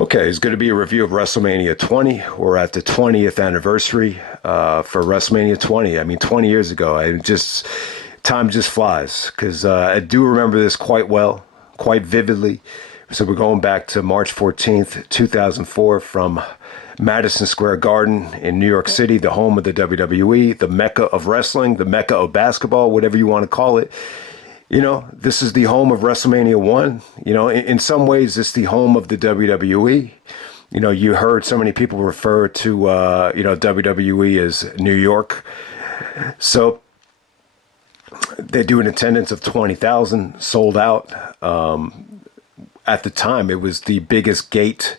Okay, it's going to be a review of WrestleMania 20. We're at the 20th anniversary for WrestleMania 20. I mean, 20 years ago. Time just flies because I do remember this quite well, quite vividly. So we're going back to March 14th, 2004 from Madison Square Garden in New York City, the home of the WWE, the Mecca of wrestling, the Mecca of basketball, whatever you want to call it. You know, this is the home of WrestleMania 1. You know, in some ways, it's the home of the WWE. You know, you heard so many people refer to, WWE as New York. So they do an attendance of 20,000, sold out. At the time, it was the biggest gate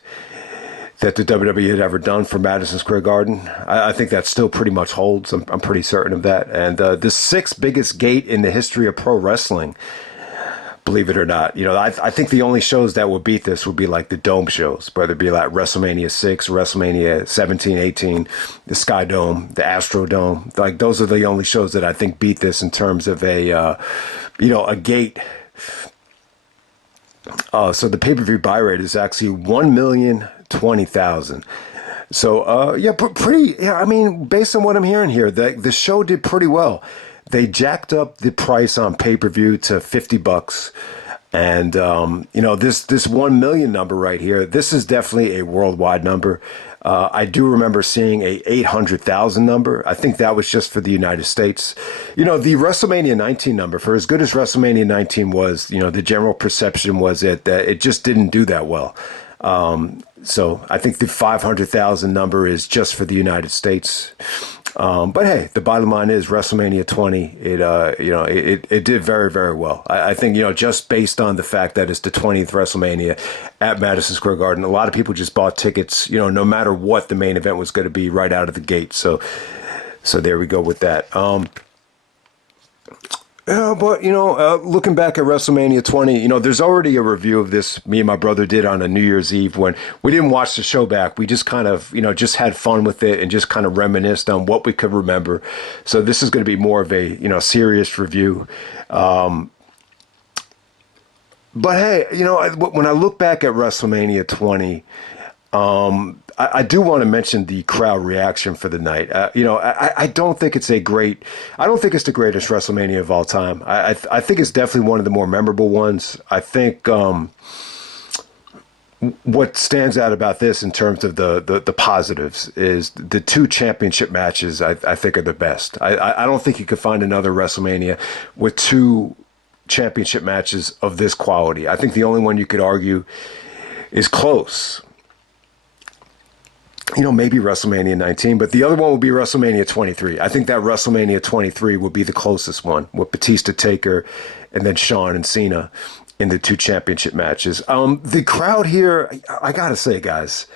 that the WWE had ever done for Madison Square Garden. I think that still pretty much holds. I'm pretty certain of that. And the sixth biggest gate in the history of pro wrestling, believe it or not. You know, I think the only shows that would beat this would be like the Dome shows, whether it be like WrestleMania 6, WrestleMania 17, 18, the Sky Dome, the Astro Dome. Like, those are the only shows that I think beat this in terms of a gate. So the pay-per-view buy rate is actually 1,020,000. So I mean, based on what I'm hearing here, the show did pretty well. They jacked up the price on pay-per-view to $50, and this 1 million number right here, this is definitely a worldwide number. I do remember seeing a 800,000 number. I think that was just for the United States. You know, the WrestleMania 19 number, for as good as WrestleMania 19 was, you know, the general perception was that it just didn't do that well. So I think the 500,000 number is just for the United States. But hey, the bottom line is WrestleMania 20. It did very, very well. I think, you know, just based on the fact that it's the 20th WrestleMania at Madison Square Garden, a lot of people just bought tickets, you know, no matter what the main event was going to be right out of the gate. So there we go with that. But, you know, looking back at WrestleMania 20, you know, there's already a review of this me and my brother did on a New Year's Eve when we didn't watch the show back. We just kind of, you know, just had fun with it and just kind of reminisced on what we could remember. So this is going to be more of a, you know, serious review. But hey, you know, when I look back at WrestleMania 20, I do want to mention the crowd reaction for the night. I don't think it's the greatest WrestleMania of all time. I think it's definitely one of the more memorable ones. I think what stands out about this in terms of the positives is the two championship matches. I think are the best. I don't think you could find another WrestleMania with two championship matches of this quality. I think the only one you could argue is close. You know, maybe WrestleMania 19, but the other one will be WrestleMania 23. I think that WrestleMania 23 will be the closest one with Batista, Taker, and then Shawn and Cena in the two championship matches. The crowd here, I gotta say, guys,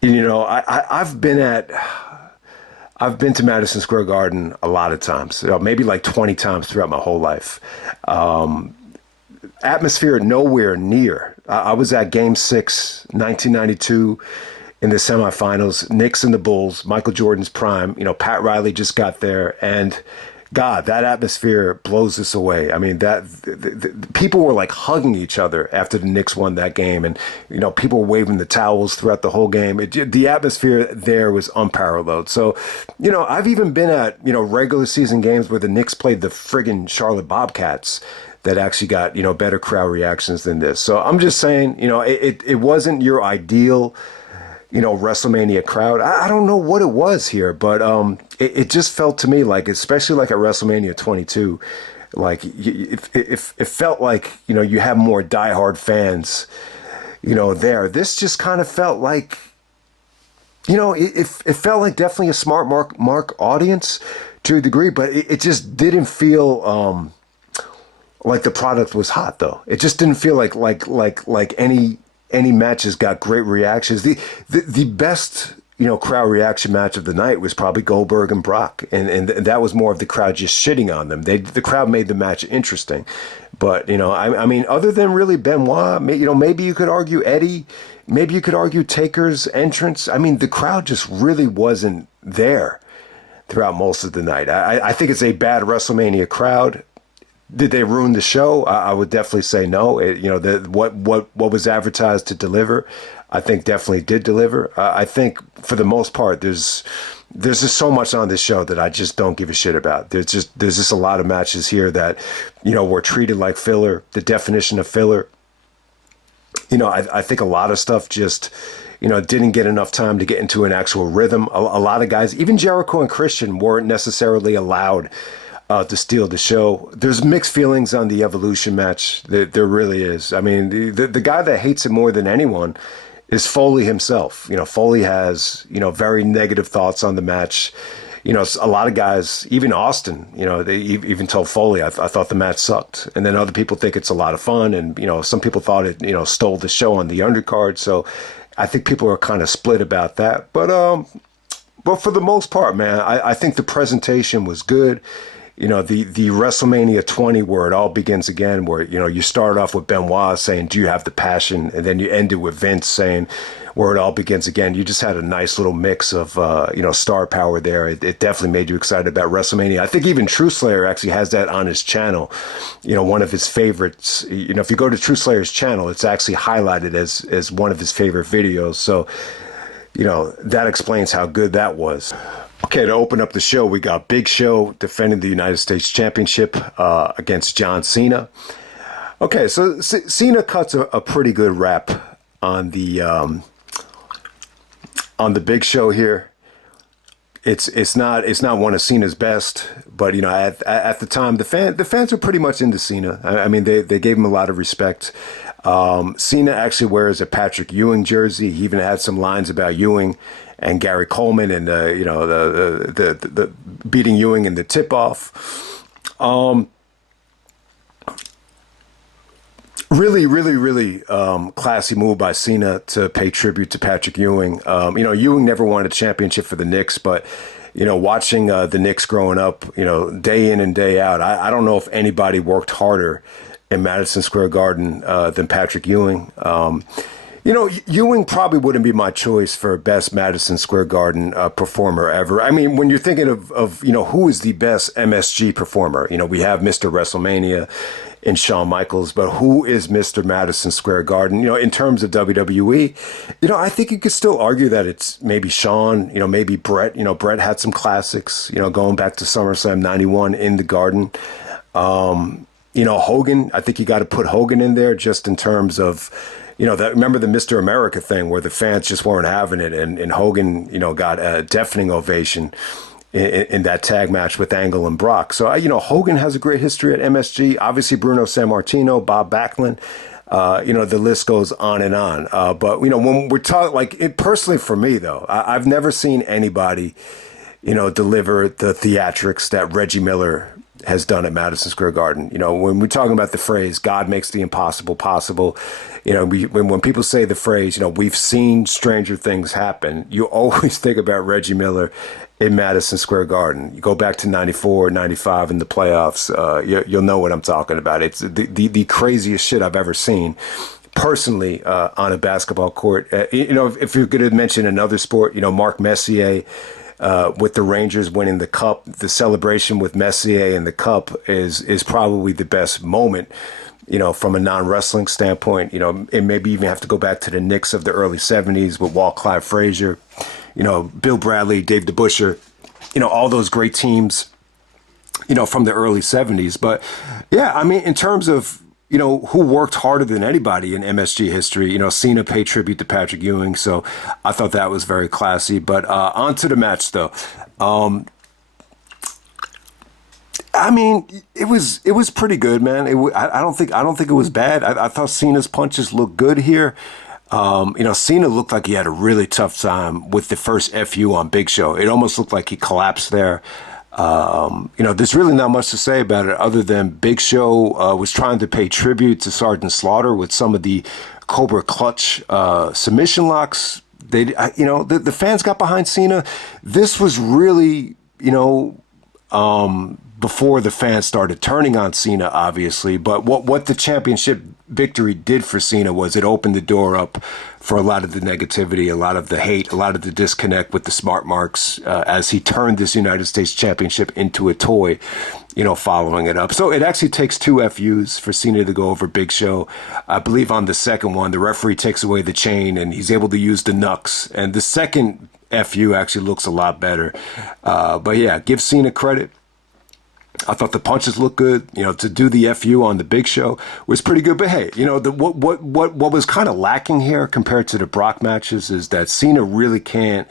you know, I've been to Madison Square Garden a lot of times, you know, maybe like 20 times throughout my whole life. Atmosphere nowhere near. I was at Game 6, 1992. In the semifinals, Knicks and the Bulls, Michael Jordan's prime, you know, Pat Riley just got there, and God, that atmosphere blows us away. I mean, the people were like hugging each other after the Knicks won that game, and you know, people were waving the towels throughout the whole game. The atmosphere there was unparalleled. So, you know, I've even been at, you know, regular season games where the Knicks played the friggin' Charlotte Bobcats that actually got, you know, better crowd reactions than this. So I'm just saying, you know, it wasn't your ideal, you know, WrestleMania crowd. I don't know what it was here, but it just felt to me like, especially like at WrestleMania 22, like it felt like, you know, you have more diehard fans, you know, there. This just kind of felt like, you know, it felt like definitely a smart mark audience to a degree, but it just didn't feel like the product was hot though. It just didn't feel like any matches got great reactions. The best, you know, crowd reaction match of the night was probably Goldberg and Brock, and that was more of the crowd just shitting on them. The crowd made the match interesting, but you know, I mean, other than really Benoit, you know, maybe you could argue Eddie, maybe you could argue Taker's entrance. I mean, the crowd just really wasn't there throughout most of the night. I think it's a bad WrestleMania crowd. Did they ruin the show? I would definitely say no. What was advertised to deliver, I think definitely did deliver. I think for the most part, there's just so much on this show that I just don't give a shit about. There's just a lot of matches here that, were treated like filler. The definition of filler. I think a lot of stuff just, didn't get enough time to get into an actual rhythm. A lot of guys, even Jericho and Christian, weren't necessarily allowed to steal the show. There's mixed feelings on the Evolution match. There really is. I mean, the guy that hates it more than anyone is Foley himself. Foley has, very negative thoughts on the match. A lot of guys, even Austin, they even told Foley, I thought the match sucked. And then other people think it's a lot of fun. And, some people thought it, stole the show on the undercard. So I think people are kind of split about that. But for the most part, man, I think the presentation was good. The WrestleMania 20 where it all begins again, where, you start off with Benoit saying, do you have the passion? And then you end it with Vince saying, where it all begins again. You just had a nice little mix of, star power there. It definitely made you excited about WrestleMania. I think even True Slayer actually has that on his channel. One of his favorites. If you go to True Slayer's channel, it's actually highlighted as one of his favorite videos. So, that explains how good that was. Okay, to open up the show, we got Big Show defending the United States Championship against John Cena. Okay, so Cena cuts a pretty good rap on the Big Show here. It's not one of Cena's best, but at the time the fans were pretty much into Cena. I mean they gave him a lot of respect. Cena actually wears a Patrick Ewing jersey. He even had some lines about Ewing and Gary Coleman and the beating Ewing in the tip off. Really classy move by Cena to pay tribute to Patrick Ewing. Ewing never won a championship for the Knicks, but watching the Knicks growing up, day in and day out, I don't know if anybody worked harder in Madison Square Garden than Patrick Ewing. Ewing probably wouldn't be my choice for best Madison Square Garden performer ever. I mean, when you're thinking of who is the best MSG performer, we have Mr. WrestleMania and Shawn Michaels, but who is Mr. Madison Square Garden? In terms of WWE, I think you could still argue that it's maybe Shawn, maybe Brett. Brett had some classics, going back to SummerSlam 91 in the Garden. Hogan, I think you got to put Hogan in there just in terms of, remember the Mr. America thing where the fans just weren't having it, and Hogan, got a deafening ovation in that tag match with Angle and Brock. So, Hogan has a great history at MSG. Obviously, Bruno Sammartino, Bob Backlund, the list goes on and on. But, when we're talking, personally for me, though, I've never seen anybody, deliver the theatrics that Reggie Miller has done at Madison Square Garden. When we're talking about the phrase, God makes the impossible possible, when people say the phrase, we've seen stranger things happen, you always think about Reggie Miller in Madison Square Garden. You go back to 94, 95 in the playoffs, you'll know what I'm talking about. It's the craziest shit I've ever seen personally on a basketball court. If you're going to mention another sport, Mark Messier, with the Rangers winning the cup, the celebration with Messier and the cup is probably the best moment, from a non-wrestling standpoint. And maybe even have to go back to the Knicks of the early 70s with Walt Clyde Frazier, Bill Bradley, Dave DeBusschere, all those great teams, from the early 70s. But yeah, I mean, in terms of, who worked harder than anybody in MSG history, Cena paid tribute to Patrick Ewing. So I thought that was very classy. But on to the match, though. I mean, it was pretty good, man. I don't think it was bad. I thought Cena's punches looked good here. Cena looked like he had a really tough time with the first FU on Big Show. It almost looked like he collapsed there. There's really not much to say about it other than Big Show was trying to pay tribute to Sergeant Slaughter with some of the Cobra Clutch submission locks. The fans got behind Cena. This was really, before the fans started turning on Cena, obviously. But what the championship victory did for Cena was it opened the door up for a lot of the negativity, a lot of the hate, a lot of the disconnect with the smart marks as he turned this United States Championship into a toy, following it up. So it actually takes 2 FUs for Cena to go over Big Show. I believe on the second one, the referee takes away the chain and he's able to use the knucks. And the second FU actually looks a lot better. But yeah, give Cena credit. I thought the punches looked good. To do the FU on the Big Show was pretty good. But hey, what was kind of lacking here compared to the Brock matches is that Cena really can't,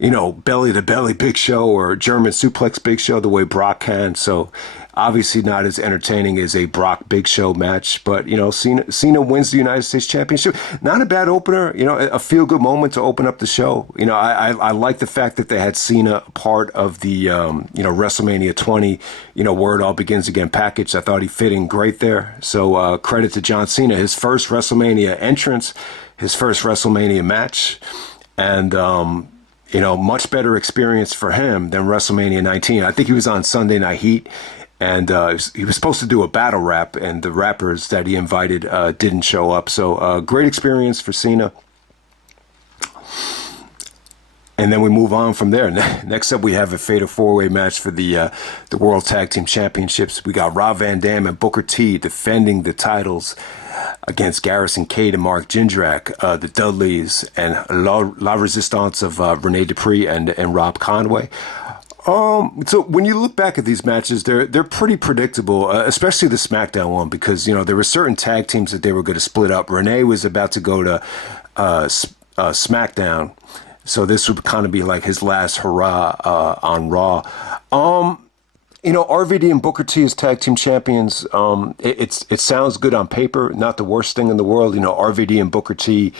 belly to belly Big Show or German suplex Big Show the way Brock can. So obviously not as entertaining as a Brock Big Show match. But Cena wins the United States Championship. Not a bad opener. A feel good moment to open up the show. I like the fact that they had Cena part of the WrestleMania 20 where it all begins again package. I thought he fit in great there. So credit to John Cena, his first WrestleMania entrance, his first WrestleMania match, and much better experience for him than WrestleMania 19. I think he was on Sunday Night Heat, and he was supposed to do a battle rap, and the rappers that he invited didn't show up. So great experience for Cena. And then we move on from there. Next up, we have a Fatal 4-Way match for the World Tag Team Championships. We got Rob Van Dam and Booker T defending the titles against Garrison, Cade, and Mark Jindrak, the Dudleys, and La Resistance of Rene Dupree and Rob Conway. So when you look back at these matches, they're pretty predictable, especially the SmackDown one, because there were certain tag teams that they were going to split up. Renee was about to go to SmackDown, so this would kind of be like his last hurrah on Raw. RVD and Booker T as tag team champions. It sounds good on paper, not the worst thing in the world. RVD and Booker T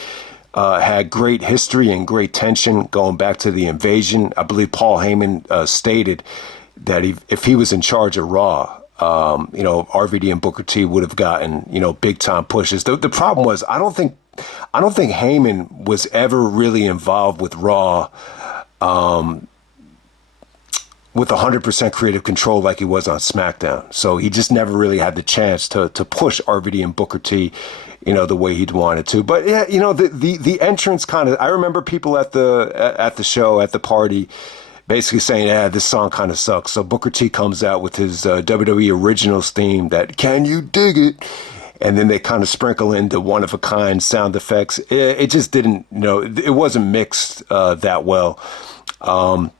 had great history and great tension going back to the invasion. I believe Paul Heyman stated that if he was in charge of Raw, RVD and Booker T would have gotten, big time pushes. The problem was I don't think Heyman was ever really involved with Raw with 100% creative control like he was on SmackDown. So he just never really had the chance to push RVD and Booker T, the way he'd wanted to. But yeah, the entrance kind of, I remember people at the show, at the party, basically saying, this song kind of sucks. So Booker T comes out with his WWE Originals theme, that "Can You Dig It?" And then they kind of sprinkle into one-of-a-kind sound effects. It just didn't, it wasn't mixed that well. I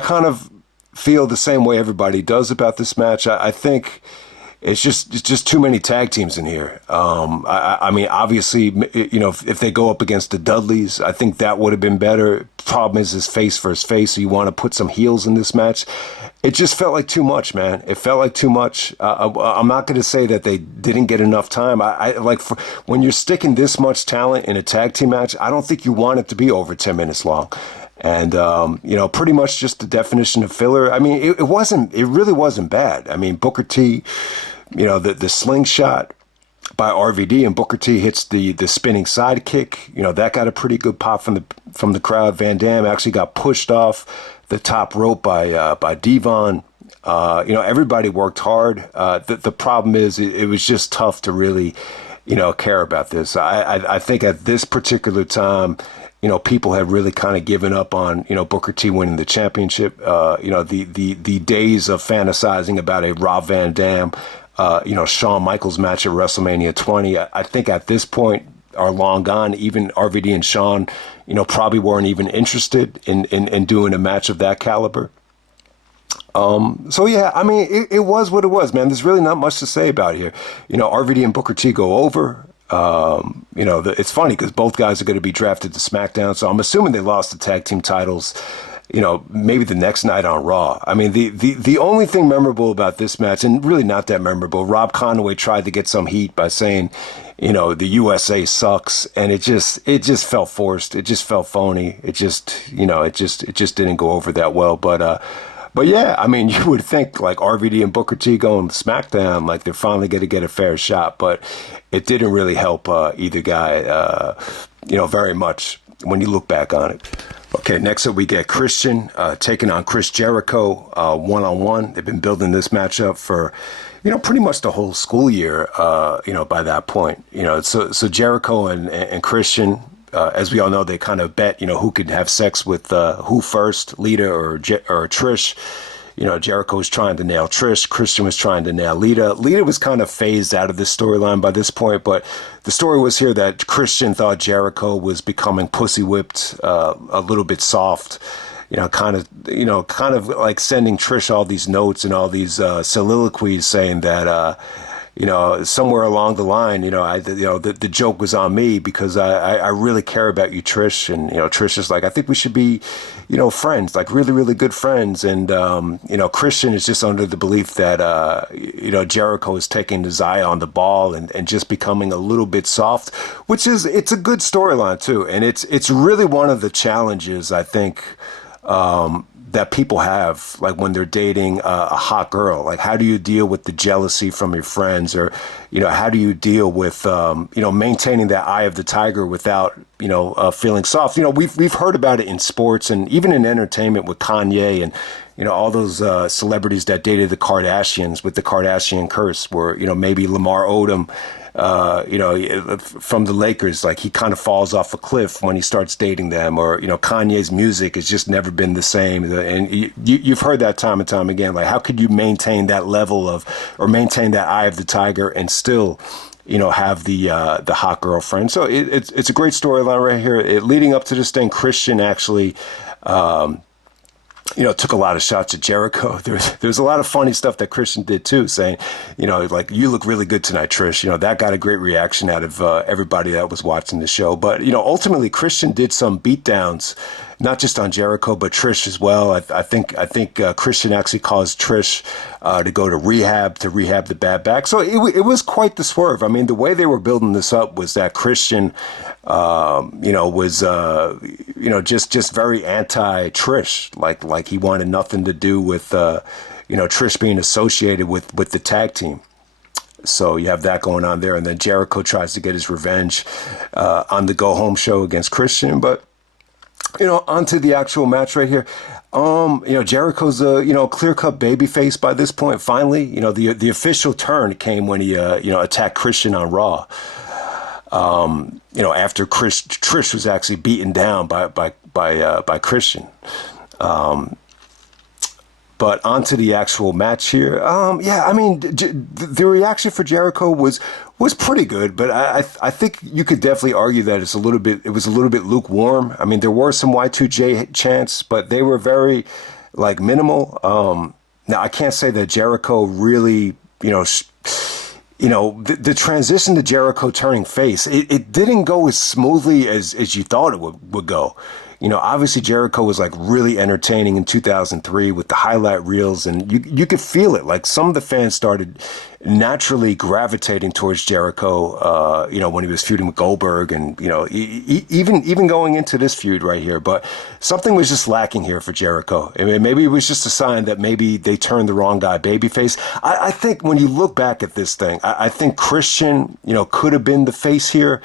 kind of feel the same way everybody does about this match. I think it's just too many tag teams in here. I mean, obviously, if they go up against the Dudleys, I think that would have been better. Problem is face versus face, so you want to put some heels in this match. It just felt like too much, man. It felt like too much. I'm not going to say that they didn't get enough time. When you're sticking this much talent in a tag team match, I don't think you want it to be over 10 minutes long. And, pretty much just the definition of filler. I mean, it really wasn't bad. I mean, Booker T, the slingshot by RVD, and Booker T hits the spinning sidekick. That got a pretty good pop from the crowd. Van Dam actually got pushed off the top rope by Devon. Everybody worked hard. The problem is it was just tough to really, care about this. I think at this particular time, people have really kind of given up on, Booker T winning the championship. The days of fantasizing about a Rob Van Dam, Shawn Michaels match at WrestleMania 20, I think at this point are long gone. Even RVD and Shawn, probably weren't even interested in doing a match of that caliber. So yeah, I mean, it was what it was, man. There's really not much to say about it here. RVD and Booker T go over. It's funny because both guys are going to be drafted to SmackDown, so I'm assuming they lost the tag team titles, maybe the next night on Raw. I mean, the only thing memorable about this match, and really not that memorable, Rob Conway tried to get some heat by saying, the USA sucks, and it just felt forced. It just felt phony. It just didn't go over that well. But yeah, I mean, you would think like RVD and Booker T going to SmackDown, like they're finally going to get a fair shot, but it didn't really help either guy, very much when you look back on it. Okay, next up we get Christian taking on Chris Jericho one-on-one. They've been building this matchup for, pretty much the whole school year, by that point. So Jericho and Christian, as we all know, they kind of bet, who could have sex with who first, Lita or Trish. Jericho was trying to nail Trish. Christian was trying to nail Lita. Lita was kind of phased out of this storyline by this point, but the story was here that Christian thought Jericho was becoming pussy whipped, a little bit soft, kind of like sending Trish all these notes and all these soliloquies saying that, somewhere along the line, the joke was on me because I really care about you, Trish. And, Trish is like, I think we should be, friends, like really, really good friends. And, Christian is just under the belief that, Jericho is taking his eye on the ball and just becoming a little bit soft, which is, it's a good storyline too. And it's really one of the challenges, I think, that people have, like when they're dating a hot girl. Like, how do you deal with the jealousy from your friends, or how do you deal with maintaining that eye of the tiger without feeling soft? We've heard about it in sports and even in entertainment with Kanye and all those celebrities that dated the Kardashians with the Kardashian curse, where maybe Lamar Odom, from the Lakers, like he kind of falls off a cliff when he starts dating them, or, Kanye's music has just never been the same. And you've heard that time and time again. Like, how could you maintain that level or maintain that eye of the tiger and still, have the hot girlfriend? So it's a great storyline right here. Leading up to this thing, Christian actually, took a lot of shots at Jericho. There's a lot of funny stuff that Christian did too, saying, like, you look really good tonight, Trish. That got a great reaction out of everybody that was watching the show. But, ultimately Christian did some beatdowns, not just on Jericho, but Trish as well. I think Christian actually caused Trish to go to rehab the bad back. So it was quite the swerve. I mean, the way they were building this up was that Christian, was, just very anti-Trish. Like he wanted nothing to do with, Trish being associated with the tag team. So you have that going on there. And then Jericho tries to get his revenge on the go-home show against Christian. But, onto the actual match right here. Jericho's a, clear-cut babyface by this point. Finally, the official turn came when he, attacked Christian on Raw. After Trish was actually beaten down by Christian. But onto the actual match here. The reaction for Jericho was pretty good, but I think you could definitely argue that it was a little bit lukewarm. I mean, there were some Y2J chants, but they were very minimal. Now I can't say that Jericho really, the transition to Jericho turning face, it didn't go as smoothly as you thought it would go. Obviously Jericho was really entertaining in 2003 with the highlight reels, and you could feel it. Like, some of the fans started naturally gravitating towards Jericho, when he was feuding with Goldberg, and, even going into this feud right here. But something was just lacking here for Jericho. I mean, maybe it was just a sign that maybe they turned the wrong guy babyface. I think when you look back at this thing, I think Christian, could have been the face here.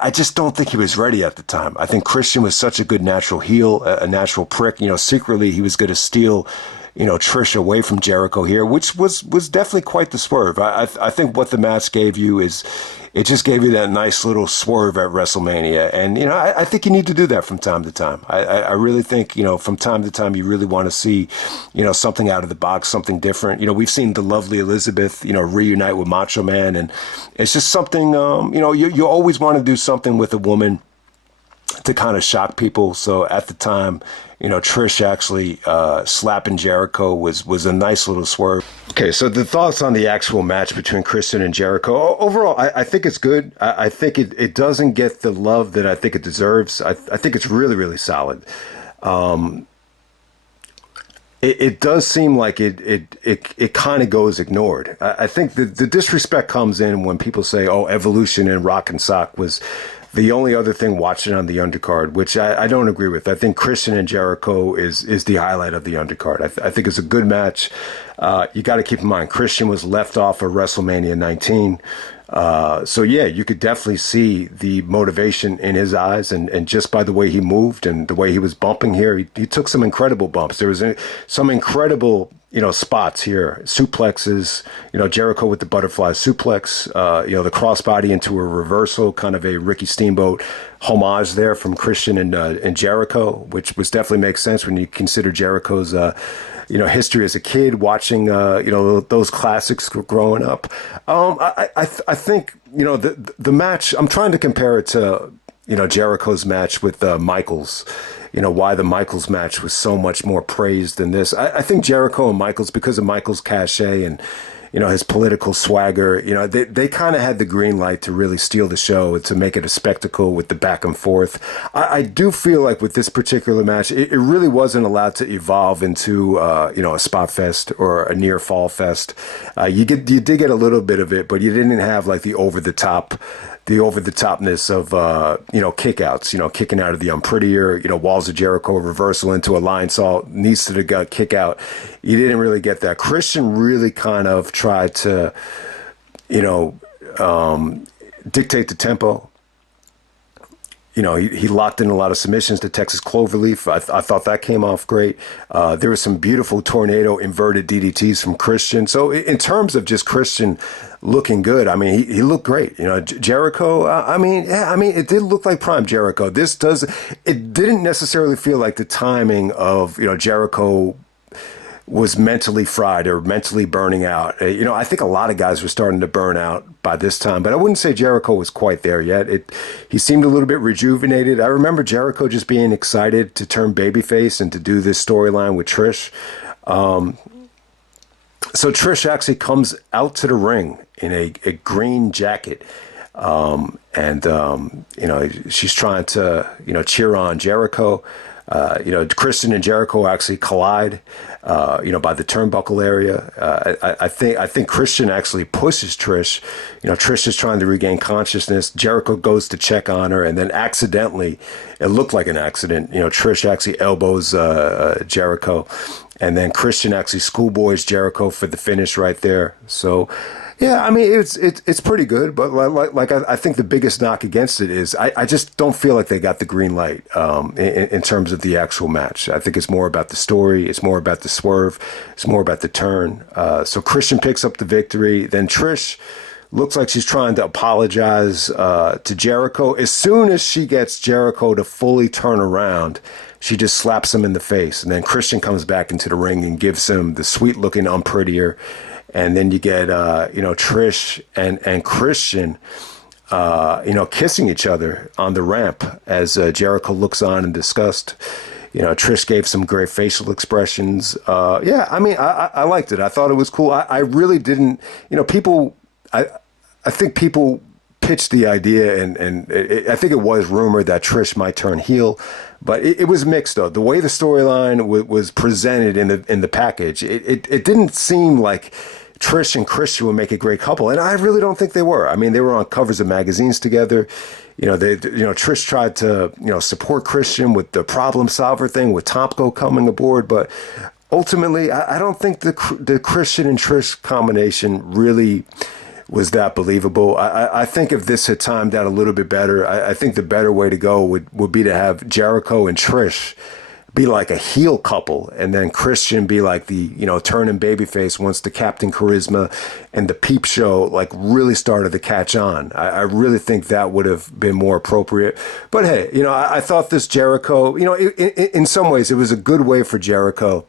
I just don't think he was ready at the time. I think Christian was such a good natural heel, a natural prick. Secretly he was going to steal, Trish away from Jericho here, which was definitely quite the swerve. I think what the match gave you is, it just gave you that nice little swerve at WrestleMania. And, I think you need to do that from time to time. I really think, from time to time, you really want to see, something out of the box, something different. We've seen the lovely Elizabeth, reunite with Macho Man. And it's just something, you always want to do something with a woman to kind of shock people. So at the time, Trish actually slapping Jericho was a nice little swerve. Okay, so the thoughts on the actual match between Christian and Jericho. Overall, I think it's good. I think it doesn't get the love that I think it deserves. I think it's really, really solid. It does seem like it kind of goes ignored. I think the disrespect comes in when people say, oh, Evolution and Rock and Sock was the only other thing watching on the undercard, which I don't agree with. I think Christian and Jericho is the highlight of the undercard. I think it's a good match. You got to keep in mind, Christian was left off of WrestleMania 19. So yeah, you could definitely see the motivation in his eyes, and just by the way he moved and the way he was bumping here, he took some incredible bumps. There was some incredible, spots here, suplexes, Jericho with the butterfly suplex, the crossbody into a reversal, kind of a Ricky Steamboat homage there from Christian and Jericho, which was definitely makes sense when you consider Jericho's, history as a kid, watching, those classics growing up. I think, the match, I'm trying to compare it to, Jericho's match with Michaels. Why the Michaels match was so much more praised than this. I think Jericho and Michaels, because of Michaels' cachet and, his political swagger, they kind of had the green light to really steal the show, to make it a spectacle with the back and forth. I do feel like with this particular match, it really wasn't allowed to evolve into, a spot fest or a near fall fest. You did get a little bit of it, but you didn't have like the over the topness of, kickouts, kicking out of the unprettier, Walls of Jericho reversal into a lion salt, knees to the gut kick out. You didn't really get that. Christian really kind of tried to, dictate the tempo. He locked in a lot of submissions to Texas Cloverleaf. I thought that came off great. There were some beautiful tornado inverted DDTs from Christian. So in terms of just Christian looking good, I mean, he looked great. Jericho, it did look like prime Jericho. It didn't necessarily feel like the timing of, Jericho was mentally fried or mentally burning out. I think a lot of guys were starting to burn out by this time, but I wouldn't say Jericho was quite there yet. He seemed a little bit rejuvenated. I remember Jericho just being excited to turn babyface and to do this storyline with Trish. So Trish actually comes out to the ring in a green jacket. She's trying to, cheer on Jericho. Christian and Jericho actually collide, by the turnbuckle area. I think Christian actually pushes Trish. Trish is trying to regain consciousness. Jericho goes to check on her, and then accidentally, it looked like an accident. Trish actually elbows Jericho, and then Christian actually schoolboys Jericho for the finish right there. So. Yeah, I mean, it's pretty good, but I think the biggest knock against it is I just don't feel like they got the green light in terms of the actual match. I think it's more about the story, it's more about the swerve, it's more about the turn. So Christian picks up the victory. Then Trish looks like she's trying to apologize to Jericho. As soon as she gets Jericho to fully turn around, she just slaps him in the face. And then Christian comes back into the ring and gives him the sweet-looking unprettier. And then you get, Trish and Christian, kissing each other on the ramp as Jericho looks on in disgust. Trish gave some great facial expressions. I liked it. I thought it was cool. I really didn't, I think people pitched the idea, and I think it was rumored that Trish might turn heel. But it was mixed, though. The way the storyline was presented in the package, it didn't seem like Trish and Christian would make a great couple, and I really don't think they were. I mean, they were on covers of magazines together. Trish tried to support Christian with the problem solver thing with Tomko coming aboard, but ultimately, I don't think the Christian and Trish combination really was that believable. I think if this had timed out a little bit better, I think the better way to go would be to have Jericho and Trish be like a heel couple, and then Christian be like the, turning babyface once the Captain Charisma and the Peep Show like really started to catch on. I really think that would have been more appropriate. But hey, I thought this Jericho, in some ways it was a good way for Jericho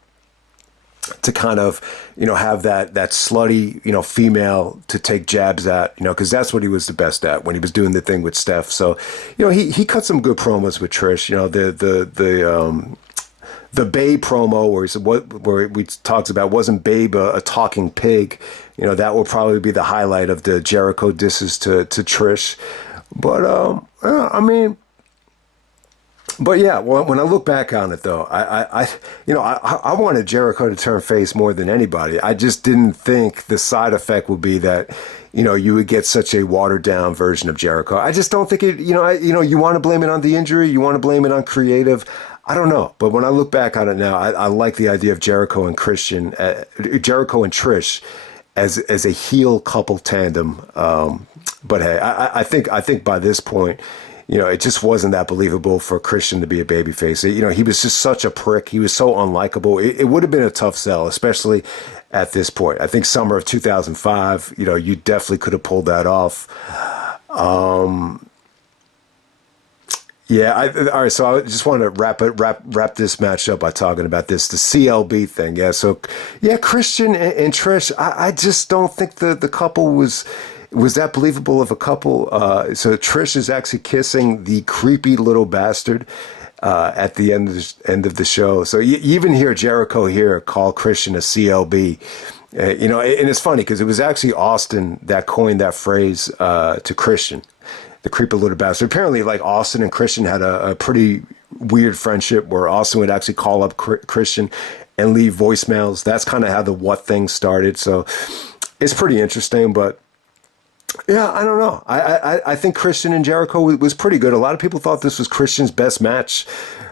to kind of, have that slutty, female to take jabs at, because that's what he was the best at when he was doing the thing with Steph. So, he cut some good promos with Trish. The Babe promo where he talks about wasn't Babe a talking pig, that will probably be the highlight of the Jericho disses to Trish. But But yeah, well, when I look back on it, though, I wanted Jericho to turn face more than anybody. I just didn't think the side effect would be that, you would get such a watered down version of Jericho. I just don't think it. You want to blame it on the injury, you want to blame it on creative. I don't know, but when I look back on it now, I like the idea of Jericho and Trish, as a heel couple tandem. But hey, I think by this point, it just wasn't that believable for Christian to be a babyface. He was just such a prick. He was so unlikable. It would have been a tough sell, especially at this point. I think summer of 2005, you definitely could have pulled that off. Yeah, all right. So I just want to wrap this match up by talking about the CLB thing. Yeah, so yeah, Christian and Trish. I just don't think the couple was that believable of a couple. So Trish is actually kissing the creepy little bastard at the end of the show. So you even hear Jericho here call Christian a CLB. And it's funny because it was actually Austin that coined that phrase to Christian. The creepy little bastard. Apparently, like Austin and Christian had a pretty weird friendship where Austin would actually call up Christian and leave voicemails. That's kind of how the what thing started. So it's pretty interesting. But yeah, I don't know. I think Christian and Jericho was pretty good. A lot of people thought this was Christian's best match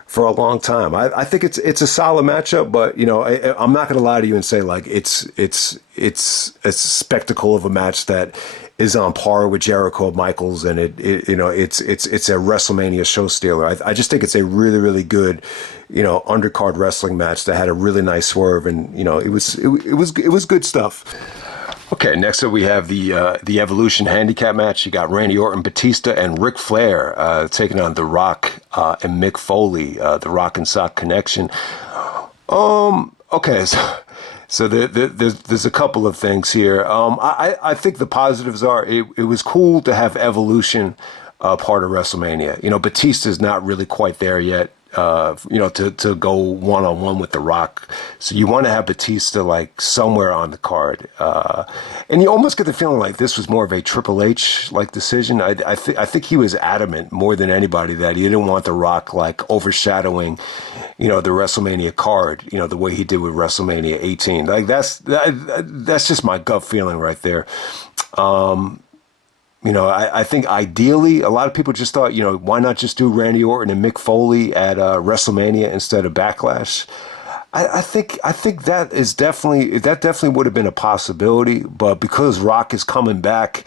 for a long time. I think it's a solid matchup, but I'm not going to lie to you and say like it's a spectacle of a match that is on par with Jericho Michaels, and it's a WrestleMania show stealer. I just think it's a really, really good, undercard wrestling match that had a really nice swerve, and it was good stuff. Okay, next up we have the Evolution handicap match. You got Randy Orton, Batista, and Ric Flair taking on The Rock and Mick Foley, the Rock and Sock Connection. Okay, so there's a couple of things here. I think the positives are it was cool to have Evolution part of WrestleMania. Batista's not really quite there yet. To go one-on-one with The Rock. So you want to have Batista like somewhere on the card. And you almost get the feeling like this was more of a Triple H like decision. I think he was adamant more than anybody that he didn't want The Rock like overshadowing, the WrestleMania card, the way he did with WrestleMania 18. Like that's just my gut feeling right there. I think ideally, a lot of people just thought, why not just do Randy Orton and Mick Foley at WrestleMania instead of Backlash? I think that definitely would have been a possibility, but because Rock is coming back,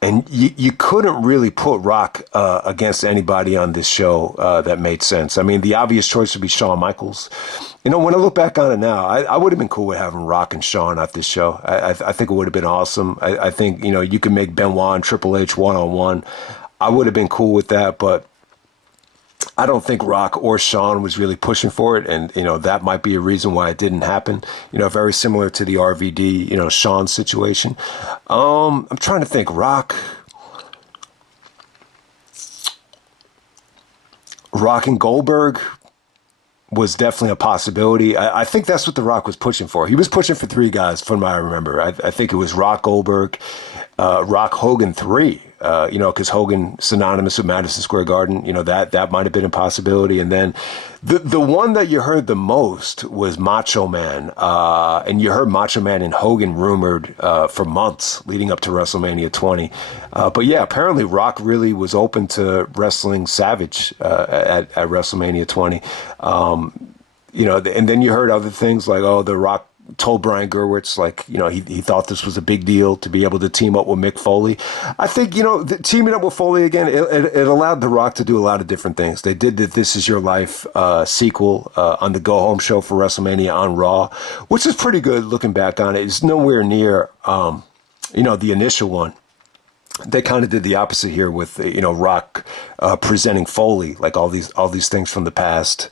and you couldn't really put Rock against anybody on this show that made sense. I mean, the obvious choice would be Shawn Michaels. When I look back on it now, I would have been cool with having Rock and Shawn at this show. I think it would have been awesome. I think, you could make Benoit and Triple H one-on-one. I would have been cool with that, but I don't think Rock or Shawn was really pushing for it, and that might be a reason why it didn't happen. Very similar to the RVD, Shawn situation. I'm trying to think. Rock and Goldberg was definitely a possibility. I think that's what The Rock was pushing for. He was pushing for three guys, from what I remember. I think it was Rock, Goldberg, Rock, Hogan 3. Because Hogan synonymous with Madison Square Garden, that might have been a possibility. And then the one that you heard the most was Macho Man. And you heard Macho Man and Hogan rumored for months leading up to WrestleMania 20. But yeah, apparently Rock really was open to wrestling Savage at WrestleMania 20. And then you heard other things like, The Rock told Brian Gerwitz, he thought this was a big deal to be able to team up with Mick Foley. I think, teaming up with Foley again, it allowed The Rock to do a lot of different things. They did the This Is Your Life sequel on the Go Home show for WrestleMania on Raw, which is pretty good looking back on it. It's nowhere near, the initial one. They kind of did the opposite here with, Rock presenting Foley, like all these things from the past.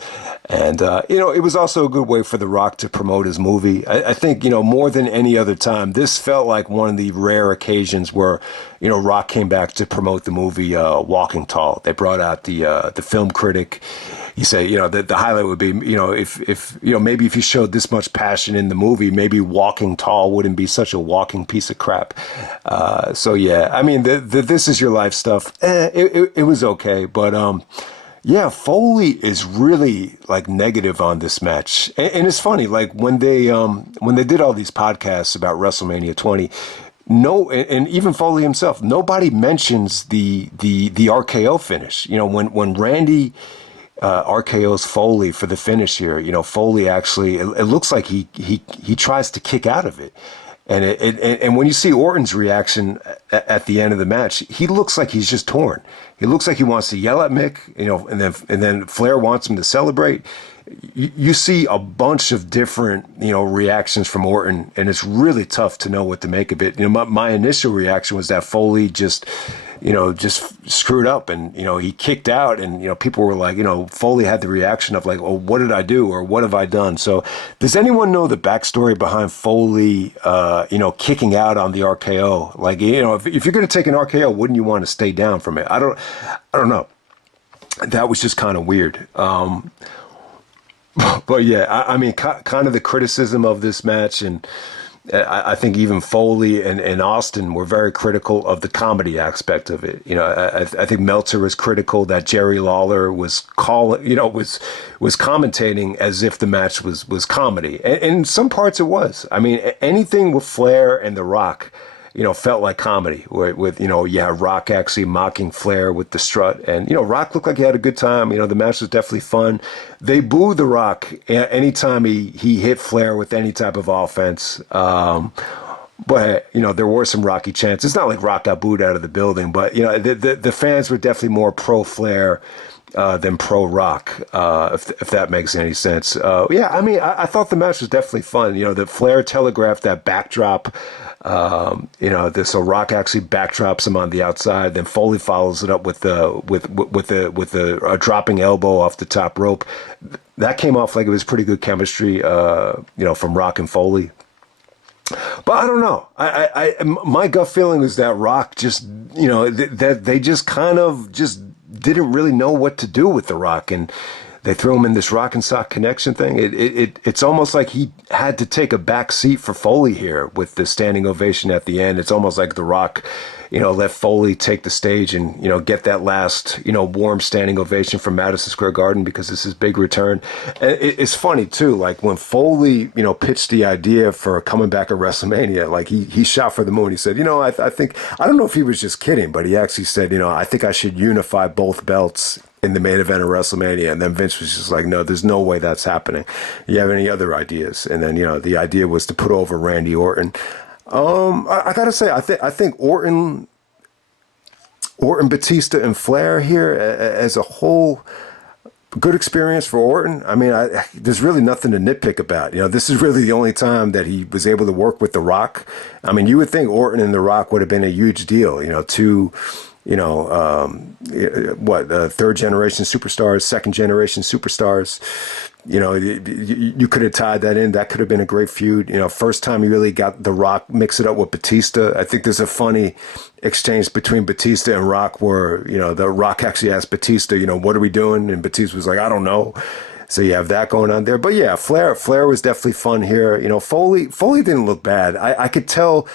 And, it was also a good way for The Rock to promote his movie. I think, more than any other time, this felt like one of the rare occasions where, Rock came back to promote the movie Walking Tall. They brought out the film critic. He said, the highlight would be, if maybe if you showed this much passion in the movie, maybe Walking Tall wouldn't be such a walking piece of crap. So yeah, I mean, the This Is Your Life stuff, it was okay, but yeah, Foley is really like negative on this match, and it's funny, like when they did all these podcasts about WrestleMania 20. No, and even Foley himself, nobody mentions the RKO finish. When Randy RKO's Foley for the finish here, Foley actually, it looks like he tries to kick out of it. And when you see Orton's reaction at the end of the match, he looks like he's just torn. He looks like he wants to yell at Mick, and then Flair wants him to celebrate. You see a bunch of different, reactions from Orton, and it's really tough to know what to make of it. My initial reaction was that Foley just screwed up, and, he kicked out, and, people were like, Foley had the reaction of like, oh, what did I do? Or what have I done? So does anyone know the backstory behind Foley, kicking out on the RKO? Like, if you're going to take an RKO, wouldn't you want to stay down from it? I don't know. That was just kind of weird. But yeah, I mean, kind of the criticism of this match, and I think even Foley and Austin were very critical of the comedy aspect of it. I think Meltzer was critical that Jerry Lawler was commentating as if the match was comedy, and in some parts it was. I mean, anything with Flair and The Rock, felt like comedy with you have Rock actually mocking Flair with the strut, and, Rock looked like he had a good time. The match was definitely fun. They booed The Rock anytime he hit Flair with any type of offense. But, there were some Rocky chants. It's not like Rock got booed out of the building, but, the fans were definitely more pro Flair than pro Rock, if that makes any sense. Yeah, I mean, I thought the match was definitely fun. The Flair telegraphed that backdrop. So Rock actually backdrops him on the outside. Then Foley follows it up with a dropping elbow off the top rope. That came off like it was pretty good chemistry, from Rock and Foley. But I don't know. My gut feeling is that Rock just, that they just kind of just didn't really know what to do with The Rock, and they threw him in this Rock and Sock Connection thing. It's almost like he had to take a back seat for Foley here with the standing ovation at the end. It's almost like The Rock, let Foley take the stage and, get that last, warm standing ovation from Madison Square Garden because it's his big return. And it's funny too, like when Foley, pitched the idea for coming back at WrestleMania, like he shot for the moon. He said, I think, I don't know if he was just kidding, but he actually said, I think I should unify both belts in the main event of WrestleMania. And then Vince was just like, no, there's no way that's happening. You have any other ideas? And then, the idea was to put over Randy Orton. I gotta say, I think Orton, Batista, and Flair here as a whole, good experience for Orton. I mean, there's really nothing to nitpick about. This is really the only time that he was able to work with The Rock. I mean, you would think Orton and The Rock would have been a huge deal. Two, third generation superstars, second generation superstars. You could have tied that in. That could have been a great feud. First time you really got The Rock, mix it up with Batista. I think there's a funny exchange between Batista and Rock where, The Rock actually asked Batista, what are we doing? And Batista was like, I don't know. So you have that going on there. But yeah, Flair was definitely fun here. Foley didn't look bad. I could tell.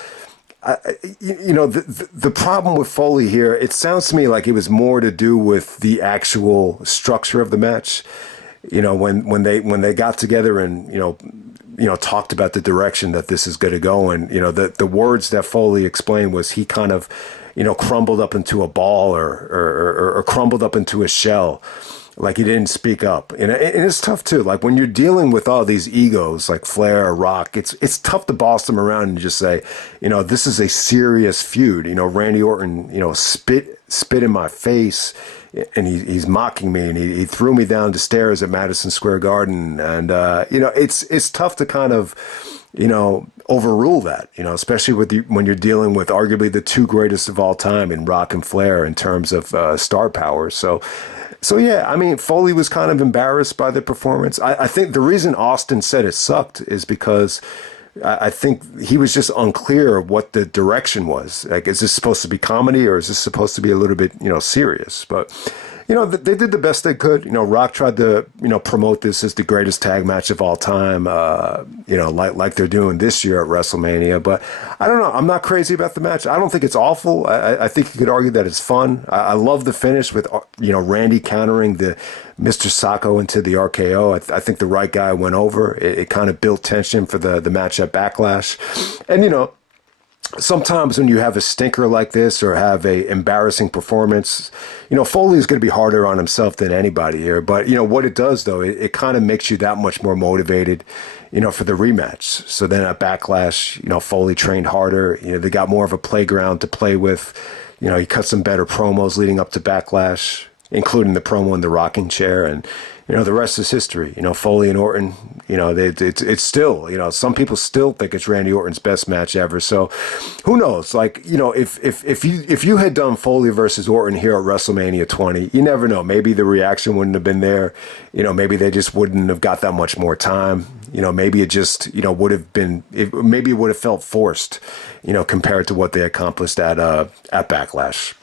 The problem with Foley here, it sounds to me like it was more to do with the actual structure of the match. When they got together and talked about the direction that this is going to go, and the words that Foley explained was he kind of crumbled up into a ball or crumbled up into a shell. Like he didn't speak up, and it's tough too. Like when you're dealing with all these egos, like Flair or Rock, it's tough to boss them around and just say, this is a serious feud. Randy Orton, spit in my face, and he's mocking me, and he threw me down the stairs at Madison Square Garden, and it's tough to kind of overrule that, especially when you're dealing with arguably the two greatest of all time in Rock and Flair in terms of star power. So yeah, I mean, Foley was kind of embarrassed by the performance. I think the reason Austin said it sucked is because I think he was just unclear of what the direction was. Like, is this supposed to be comedy or is this supposed to be a little bit, serious? But, they did the best they could. Rock tried to, promote this as the greatest tag match of all time, like they're doing this year at WrestleMania. But I don't know. I'm not crazy about the match. I don't think it's awful. I think you could argue that it's fun. I love the finish with, Randy countering the Mr. Sacco into the RKO. I think the right guy went over. It kind of built tension for the match at Backlash. And, sometimes when you have a stinker like this or have a embarrassing performance, Foley is going to be harder on himself than anybody here. But, what it does, though, it kind of makes you that much more motivated, for the rematch. So then at Backlash, Foley trained harder. They got more of a playground to play with. He cut some better promos leading up to Backlash, including the promo in the rocking chair. And, the rest is history. Foley and Orton, it's still, some people still think it's Randy Orton's best match ever. So who knows? Like, if you had done Foley versus Orton here at WrestleMania 20, you never know. Maybe the reaction wouldn't have been there. Maybe they just wouldn't have got that much more time. Maybe it just, would have been, maybe it would have felt forced, compared to what they accomplished at Backlash.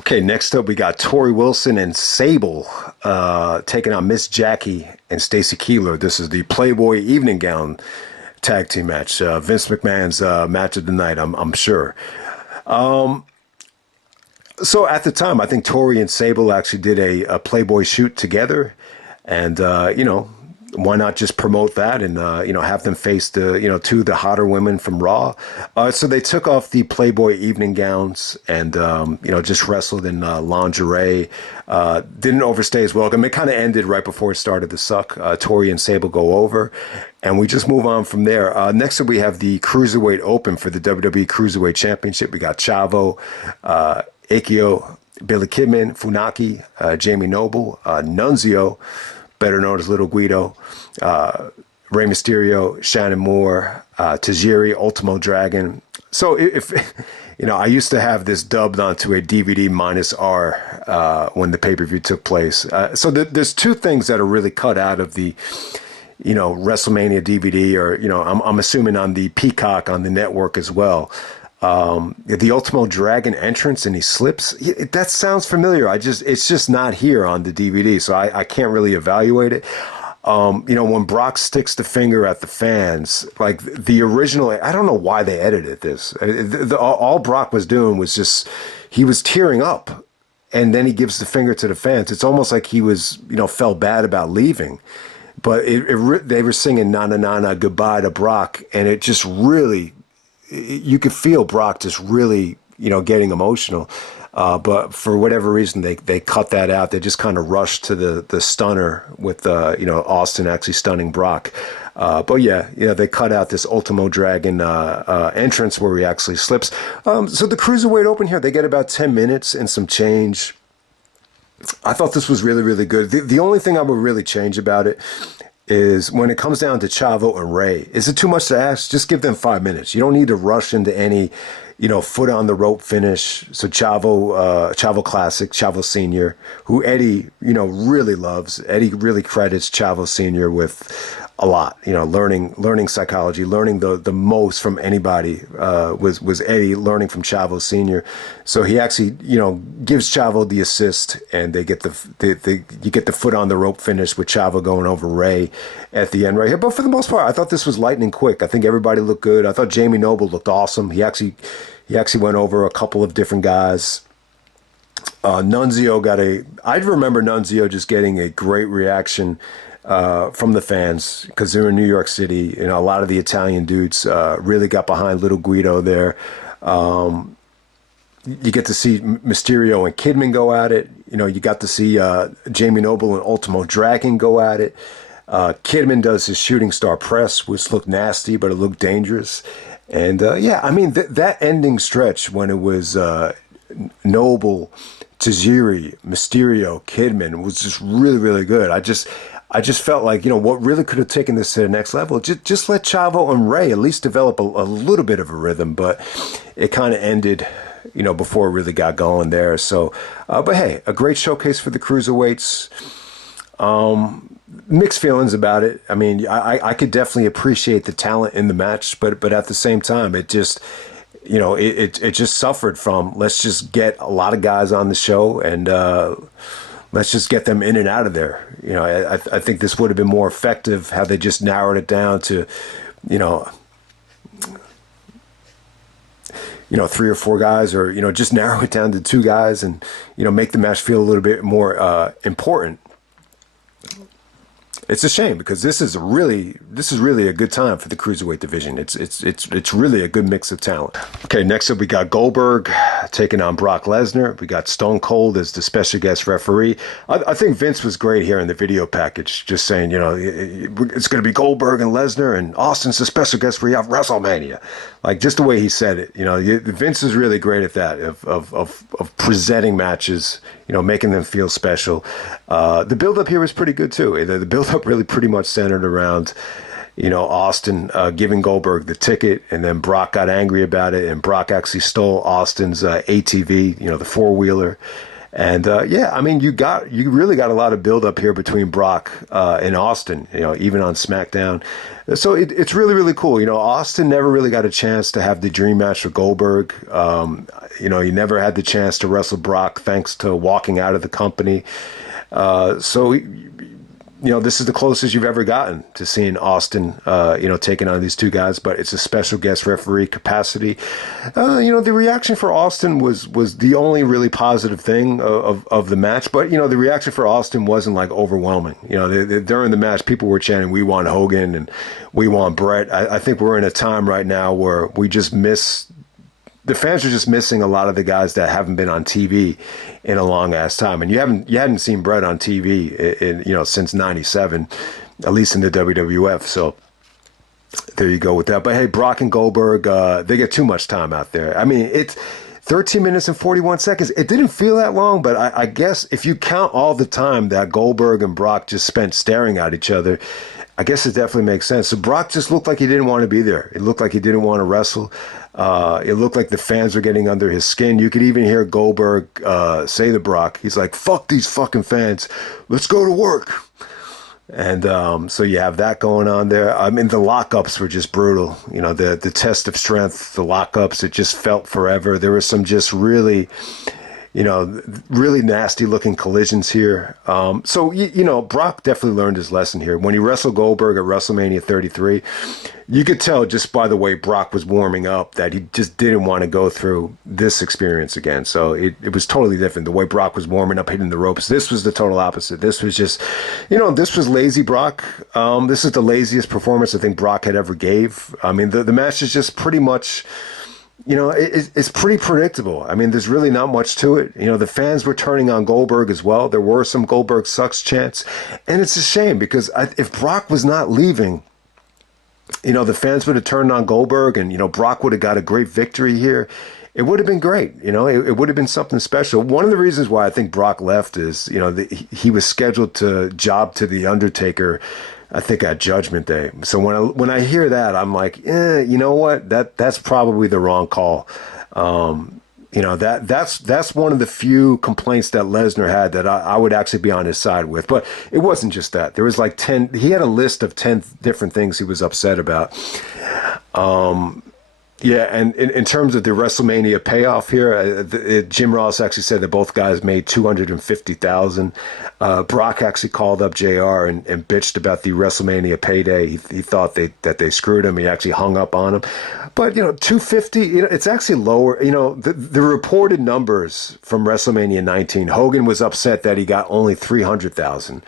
Okay, next up we got Torrie Wilson and Sable taking on Miss Jackie and Stacy Keibler. This is the Playboy evening gown tag team match. Vince McMahon's match of the night, I'm sure. So at the time, I think Torrie and Sable actually did a Playboy shoot together. And, why not just promote that and, have them face the, two of the hotter women from Raw. So they took off the Playboy evening gowns and, just wrestled in lingerie. Didn't overstay his welcome. It kind of ended right before it started to suck. Torrie and Sable go over and we just move on from there. Next up, we have the Cruiserweight Open for the WWE Cruiserweight Championship. We got Chavo, Akio, Billy Kidman, Funaki, Jamie Noble, Nunzio, better known as Little Guido, Rey Mysterio, Shannon Moore, Tajiri, Ultimo Dragon. So if I used to have this dubbed onto a DVD -R when the pay-per-view took place. So there's two things that are really cut out of the WrestleMania DVD, or I'm assuming on the Peacock on the network as well. The Ultimo Dragon entrance and he slips. That sounds familiar. It's just not here on the DVD, so I can't really evaluate it. When Brock sticks the finger at the fans, like the original, I don't know why they edited this. All Brock was doing was just, he was tearing up and then he gives the finger to the fans. It's almost like he was, felt bad about leaving. But they were singing "Na Na Na Na" goodbye to Brock, and it just really, you could feel Brock just really, getting emotional. But for whatever reason, they cut that out. They just kind of rushed to the stunner with, Austin actually stunning Brock. But yeah, they cut out this Ultimo Dragon entrance where he actually slips. So the Cruiserweight Open here, they get about 10 minutes and some change. I thought this was really, really good. The only thing I would really change about it is when it comes down to Chavo and Rey. Is it too much to ask? Just give them 5 minutes. You don't need to rush into any, foot on the rope finish. So Chavo Classic, Chavo Senior, who Eddie, really loves. Eddie really credits Chavo Senior with a lot, learning psychology, learning the most from anybody, was Eddie learning from Chavo Senior. So he actually, gives Chavo the assist, and they get you get the foot on the rope finish with Chavo going over Rey at the end right here. But for the most part, I thought this was lightning quick. I think everybody looked good. I thought Jamie Noble looked awesome. He actually went over a couple of different guys. Nunzio I remember Nunzio just getting a great reaction from the fans, because they're in New York City. A lot of the Italian dudes really got behind Little Guido there. You get to see Mysterio and Kidman go at it. You got to see Jamie Noble and Ultimo Dragon go at it. Kidman does his shooting star press, which looked nasty, but it looked dangerous. And that ending stretch when it was Noble, Tajiri, Mysterio, Kidman was just really, really good. I just felt like, what really could have taken this to the next level, just let Chavo and Rey at least develop a little bit of a rhythm, but it kind of ended, before it really got going there. So, but hey, a great showcase for the Cruiserweights. Mixed feelings about it. I mean, I could definitely appreciate the talent in the match, but at the same time, it just, it just suffered from, let's just get a lot of guys on the show and, let's just get them in and out of there. I think this would have been more effective had they just narrowed it down to, 3 or 4 guys, or, just narrow it down to 2 guys and, make the match feel a little bit more important. It's a shame because this is really a good time for the cruiserweight division. It's really a good mix of talent. Okay, next up we got Goldberg taking on Brock Lesnar. We got Stone Cold as the special guest referee. I think Vince was great here in the video package, just saying, it's going to be Goldberg and Lesnar, and Austin's the special guest referee of WrestleMania. Like just the way he said it, Vince is really great at that of presenting matches, making them feel special. The build up here was pretty good too. The build up really pretty much centered around, Austin giving Goldberg the ticket, and then Brock got angry about it, and Brock actually stole Austin's ATV, the four-wheeler. And you really got a lot of build up here between Brock and Austin, even on SmackDown. So it's really, really cool. Austin never really got a chance to have the dream match with Goldberg. He never had the chance to wrestle Brock thanks to walking out of the company. This is the closest you've ever gotten to seeing Austin, taking on these two guys, but it's a special guest referee capacity. The reaction for Austin was the only really positive thing of the match, but, the reaction for Austin wasn't like overwhelming. During the match, people were chanting, "We want Hogan" and "We want Brett." I think we're in a time right now where the fans are just missing a lot of the guys that haven't been on TV in a long ass time. And you hadn't seen Brett on TV since '97, at least in the WWF. So there you go with that. But hey, Brock and Goldberg, they get too much time out there. I mean, it's 13 minutes and 41 seconds. It didn't feel that long, but I guess if you count all the time that Goldberg and Brock just spent staring at each other, I guess it definitely makes sense. So Brock just looked like he didn't want to be there. It looked like he didn't want to wrestle. It looked like the fans were getting under his skin. You could even hear Goldberg say to Brock, he's like, "Fuck these fucking fans. Let's go to work." And so you have that going on there. I mean, the lockups were just brutal. The test of strength, the lockups, it just felt forever. There was some just really nasty looking collisions here. Brock definitely learned his lesson here. When he wrestled Goldberg at WrestleMania 33, you could tell just by the way Brock was warming up that he just didn't want to go through this experience again. So it was totally different. The way Brock was warming up, hitting the ropes, this was the total opposite. This was just, this was lazy Brock. This is the laziest performance I think Brock had ever gave. I mean, the match is just pretty much, it's pretty predictable. I mean, there's really not much to it. The fans were turning on Goldberg as well. There were some Goldberg sucks chants. And it's a shame because if Brock was not leaving, the fans would have turned on Goldberg and, Brock would have got a great victory here. It would have been great. It would have been something special. One of the reasons why I think Brock left is, he was scheduled to job to The Undertaker, I think at Judgment Day. So when I hear that, I'm like, you know what? That's probably the wrong call. That's one of the few complaints that Lesnar had that I would actually be on his side with. But it wasn't just that. There was like 10. He had a list of 10 different things he was upset about. And in terms of the WrestleMania payoff here, Jim Ross actually said that both guys made $250,000. Brock actually called up JR and bitched about the WrestleMania payday. He thought that they screwed him. He actually hung up on him. But, $250, it's actually lower. The reported numbers from WrestleMania 19, Hogan was upset that he got only $300,000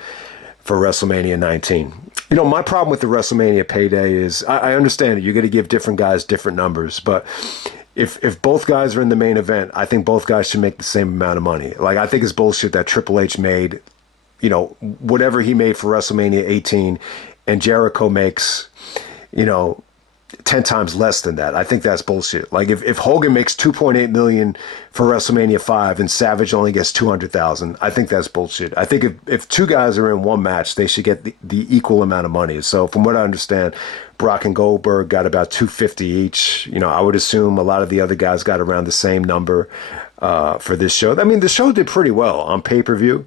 for WrestleMania 19. My problem with the WrestleMania payday is I understand it. You're going to give different guys different numbers, but if both guys are in the main event, I think both guys should make the same amount of money. Like, I think it's bullshit that Triple H made, whatever he made for WrestleMania 18, and Jericho makes, 10 times less than that. I think that's bullshit. Like if Hogan makes $2.8 million for WrestleMania 5 and Savage only gets $200,000, I think that's bullshit. I think if two guys are in one match, they should get the equal amount of money. So from what I understand, Brock and Goldberg got about $250 each. I would assume a lot of the other guys got around the same number for this show. I mean, the show did pretty well on pay-per-view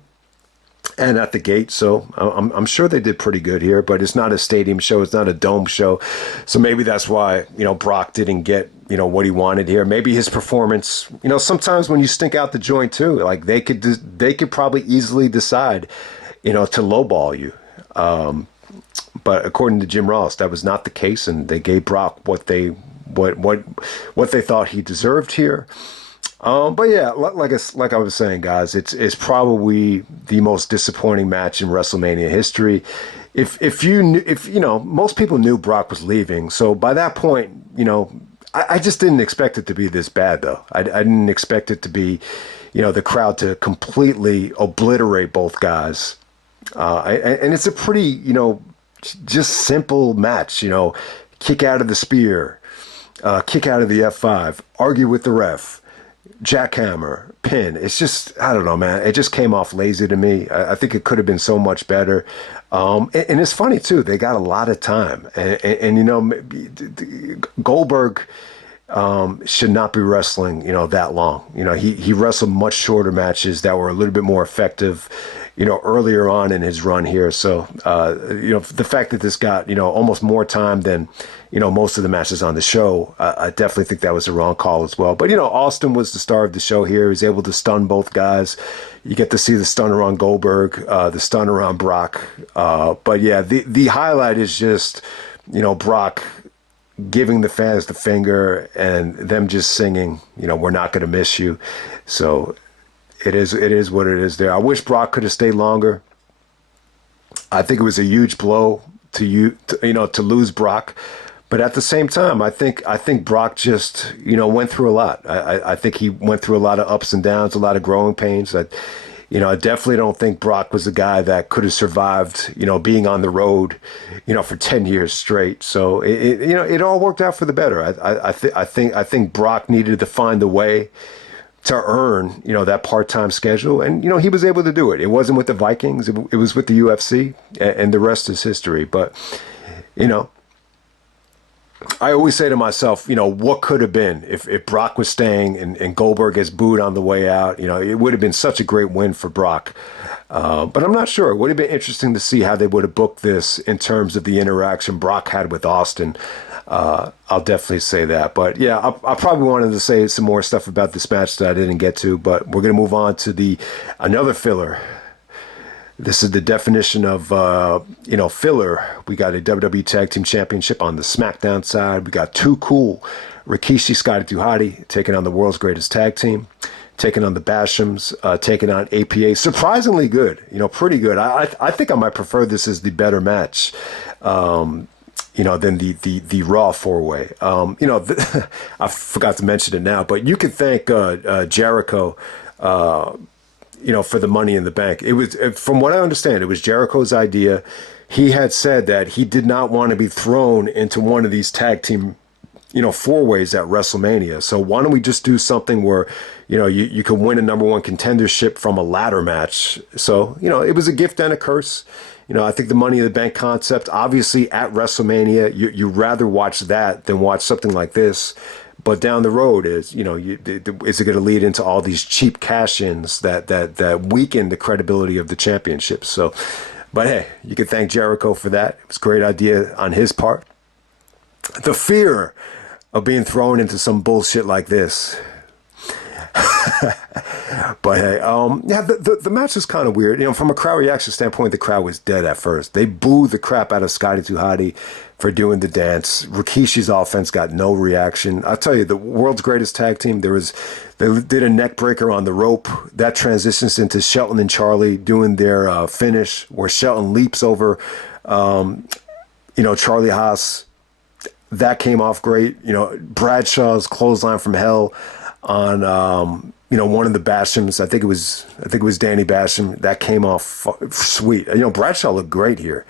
and at the gate, so I'm sure they did pretty good here, but it's not a stadium show, it's not a dome show, so maybe that's why, Brock didn't get, what he wanted here. Maybe his performance, sometimes when you stink out the joint too, like they could probably easily decide, to lowball you. But according to Jim Ross, that was not the case, and they gave Brock what they thought he deserved here. But yeah, like I was saying, guys, it's probably the most disappointing match in WrestleMania history. If you know, most people knew Brock was leaving, so by that point, you know, I just didn't expect it to be this bad, though. I didn't expect it to be, you know, the crowd to completely obliterate both guys. And it's a pretty, you know, just simple match. You know, kick out of the spear, kick out of the F5, argue with the ref, jackhammer, pin. It's just, I don't know, man. It just came off lazy to me. I think it could have been so much better. And it's funny too. They got a lot of time, and you know, Goldberg should not be wrestling, you know, that long. You know, he wrestled much shorter matches that were a little bit more effective, you know, earlier on in his run here. So, you know, the fact that this got, you know, almost more time than, you know, most of the matches on the show, I definitely think that was the wrong call as well. But, you know, Austin was the star of the show here. He was able to stun both guys. You get to see the stunner on Goldberg, the stunner on Brock. But yeah, the highlight is just, you know, Brock giving the fans the finger and them just singing, you know, we're not going to miss you. So it is what it is there. I wish Brock could have stayed longer. I think it was a huge blow to to lose Brock. But at the same time, I think Brock just, you know, went through a lot. I think he went through a lot of ups and downs, a lot of growing pains. You know, I definitely don't think Brock was a guy that could have survived, you know, being on the road, you know, for 10 years straight. So you know, it all worked out for the better. I think Brock needed to find a way to earn, you know, that part-time schedule, and you know, he was able to do it. It wasn't with the Vikings; it was with the UFC, and the rest is history. But you know, I always say to myself, you know, what could have been if Brock was staying and Goldberg gets booed on the way out? You know, it would have been such a great win for Brock. But I'm not sure. It would have been interesting to see how they would have booked this in terms of the interaction Brock had with Austin. I'll definitely say that. But yeah, I probably wanted to say some more stuff about this match that I didn't get to. But we're going to move on to another filler. This is the definition of, you know, filler. We got a WWE Tag Team Championship on the SmackDown side. We got Too Cool, Rikishi, Scotty 2 Hotty taking on the world's greatest tag team, taking on the Bashams, taking on APA. Surprisingly good, you know, pretty good. I think I might prefer this as the better match, you know, than the Raw 4-way. You know, I forgot to mention it now, but you could thank Jericho, you know, for the Money in the Bank. It was, from what I understand, it was Jericho's idea. He had said that he did not want to be thrown into one of these tag team, you know, 4-ways at WrestleMania. So why don't we just do something where, you know, you can win a number one contendership from a ladder match. So, you know, it was a gift and a curse. You know, I think the Money in the Bank concept, obviously at WrestleMania, you rather watch that than watch something like this. But down the road is, you know, is it going to lead into all these cheap cash-ins that weaken the credibility of the championship? So, but hey, you can thank Jericho for that. It was a great idea on his part. The fear of being thrown into some bullshit like this. But hey, yeah, the match is kind of weird. You know, from a crowd reaction standpoint, the crowd was dead at first. They booed the crap out of Scotty 2 Hotty for doing the dance. Rikishi's offense got no reaction. I'll tell you, the world's greatest tag team, they did a neck breaker on the rope. That transitions into Shelton and Charlie doing their finish, where Shelton leaps over, you know, Charlie Haas. That came off great. You know, Bradshaw's clothesline from hell on, you know, one of the Bashams. I think it was Danny Basham. That came off sweet. You know, Bradshaw looked great here.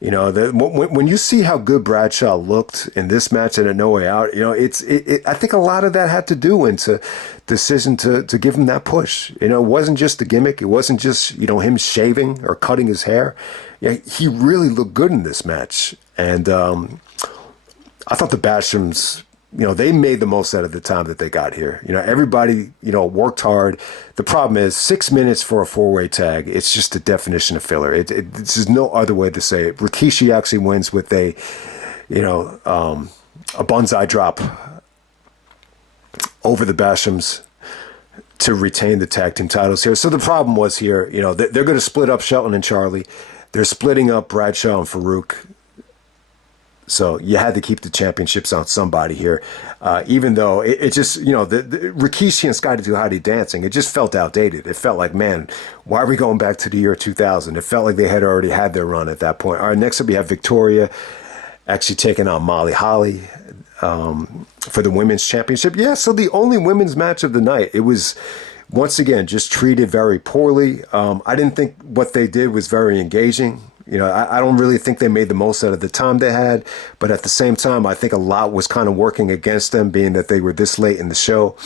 You know, when you see how good Bradshaw looked in this match and at No Way Out, you know, I think a lot of that had to do into decision to give him that push. You know, it wasn't just the gimmick. It wasn't just, you know, him shaving or cutting his hair. Yeah, he really looked good in this match. And I thought the Bashams, you know, they made the most out of the time that they got here. You know, everybody, you know, worked hard. The problem is 6 minutes for a 4-way tag. It's just the definition of filler. There's no other way to say it. Rikishi actually wins with a, you know, a bonsai drop over the Bashams to retain the tag team titles here. So the problem was here, you know, they're going to split up Shelton and Charlie. They're splitting up Bradshaw and Farouk. So you had to keep the championships on somebody here, even though it just, the Rikishi and Scotty 2 Hotty dancing, it just felt outdated. It felt like, man, why are we going back to the year 2000? It felt like they had already had their run at that point. All right, next up we have Victoria actually taking on Molly Holly for the women's championship. Yeah, so the only women's match of the night. It was, once again, just treated very poorly. I didn't think what they did was very engaging. I don't really think they made the most out of the time they had, but at the same time, I think a lot was kind of working against them, being that they were this late in the show.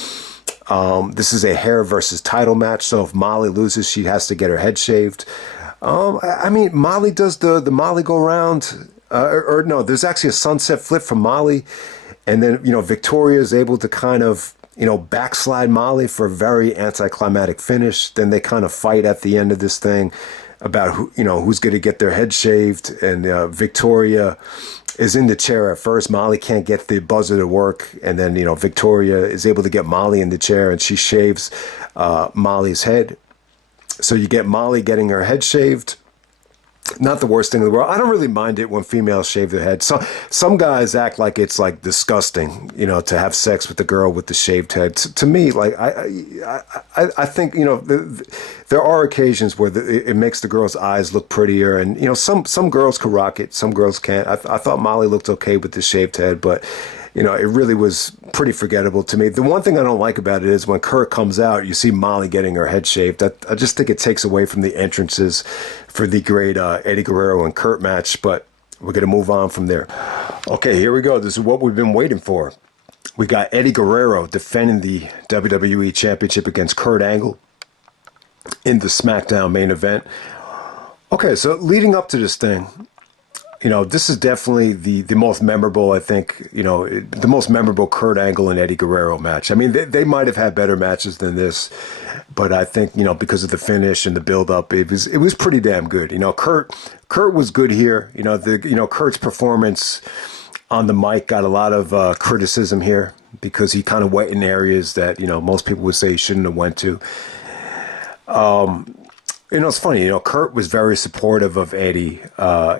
This is a hair versus title match, so if Molly loses, she has to get her head shaved. I mean, Molly does the Molly go round, or no, there's actually a sunset flip from Molly, and then, Victoria is able to kind of, backslide Molly for a very anticlimactic finish. Then they kind of fight at the end of this thing about who's going to get their head shaved, and Victoria is in the chair at first. Molly can't get the buzzer to work, and then Victoria is able to get Molly in the chair, and she shaves Molly's head. So you get Molly getting her head shaved. Not the worst thing in the world. I don't really mind it when females shave their head. Some guys act like it's like disgusting, to have sex with the girl with the shaved head. To me, like I think there are occasions where it makes the girl's eyes look prettier, and some girls can rock it, some girls can't. I thought Molly looked okay with the shaved head, but it really was pretty forgettable to me. The one thing I don't like about it is when Kurt comes out, you see Molly getting her head shaved. I just think it takes away from the entrances for the great Eddie Guerrero and Kurt match, but we're going to move on from there. Okay, here we go. This is what we've been waiting for. We got Eddie Guerrero defending the WWE Championship against Kurt Angle in the SmackDown main event. Okay, so leading up to this thing, this is definitely the most memorable, I think, the most memorable Kurt Angle and Eddie Guerrero match. I mean, they might have had better matches than this, but I think, because of the finish and the build-up, it was pretty damn good. Kurt was good here. Kurt's performance on the mic got a lot of criticism here because he kind of went in areas that, most people would say he shouldn't have went to. It's funny, Kurt was very supportive of Eddie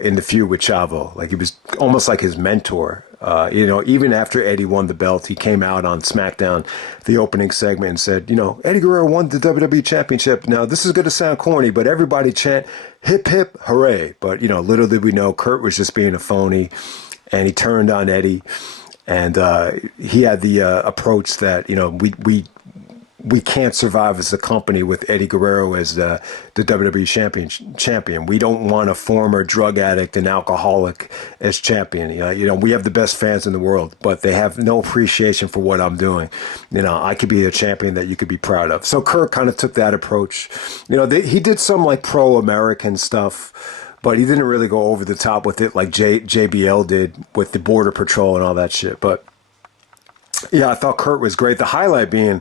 in the feud with Chavo. Like, he was almost like his mentor. Even after Eddie won the belt, he came out on SmackDown, the opening segment, and said, Eddie Guerrero won the WWE Championship. Now, this is going to sound corny, but everybody chant, hip, hip, hooray. But, little did we know, Kurt was just being a phony, and he turned on Eddie. And he had the approach that, we can't survive as a company with Eddie Guerrero as the WWE champion. We don't want a former drug addict and alcoholic as champion. We have the best fans in the world, but they have no appreciation for what I'm doing. I could be a champion that you could be proud of. So Kurt kind of took that approach. He did some like pro-American stuff, but he didn't really go over the top with it like JBL did with the Border Patrol and all that shit. But yeah, I thought Kurt was great. The highlight being,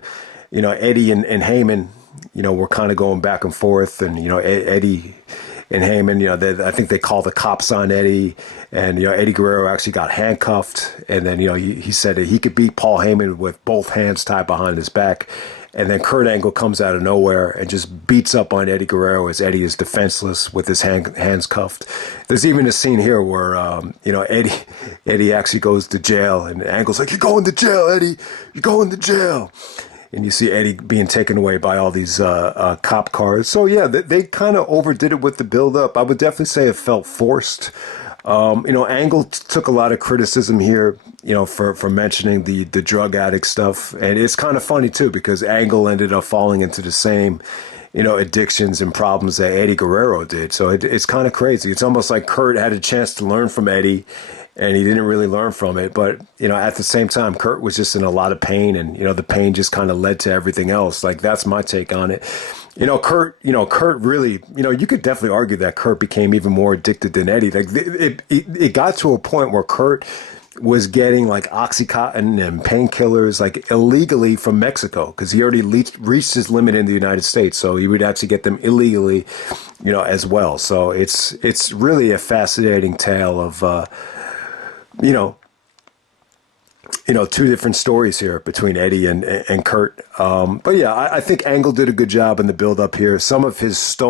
Eddie and Heyman, were kind of going back and forth, and, Eddie and Heyman, I think they called the cops on Eddie, and, Eddie Guerrero actually got handcuffed, and then, he said that he could beat Paul Heyman with both hands tied behind his back, and then Kurt Angle comes out of nowhere and just beats up on Eddie Guerrero as Eddie is defenseless with his hands cuffed. There's even a scene here where, Eddie actually goes to jail, and Angle's like, "You're going to jail, Eddie. You're going to jail." And you see Eddie being taken away by all these cop cars. So, yeah, they kind of overdid it with the build-up. I would definitely say it felt forced. Angle took a lot of criticism here, for mentioning the drug addict stuff. And it's kind of funny, too, because Angle ended up falling into the same, addictions and problems that Eddie Guerrero did. So it's kind of crazy. It's almost like Kurt had a chance to learn from Eddie, and he didn't really learn from it. But, at the same time, Kurt was just in a lot of pain, and, the pain just kind of led to everything else. Like, that's my take on it. Kurt really, you could definitely argue that Kurt became even more addicted than Eddie. Like, it got to a point where Kurt was getting like Oxycontin and painkillers like illegally from Mexico, because he already reached his limit in the United States. So he would actually get them illegally, as well. So it's really a fascinating tale of, two different stories here between Eddie and Kurt. But yeah, I think Angle did a good job in the build up here. Some of his I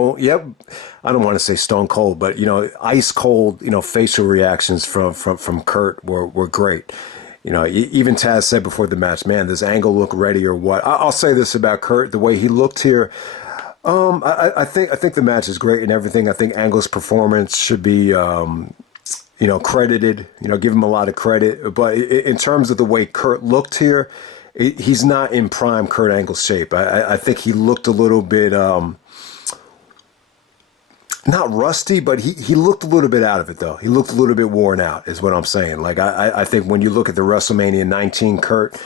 don't want to say stone cold, but ice cold, facial reactions from Kurt were great. Even Taz said before the match, man, does Angle look ready or what? I'll say this about Kurt, the way he looked here. I think the match is great and everything. I think Angle's performance should be credited, give him a lot of credit. But in terms of the way Kurt looked here, he's not in prime Kurt Angle's shape. I think he looked a little bit, not rusty, but he looked a little bit out of it, though. He looked a little bit worn out, is what I'm saying. Like, I think when you look at the WrestleMania 19 Kurt,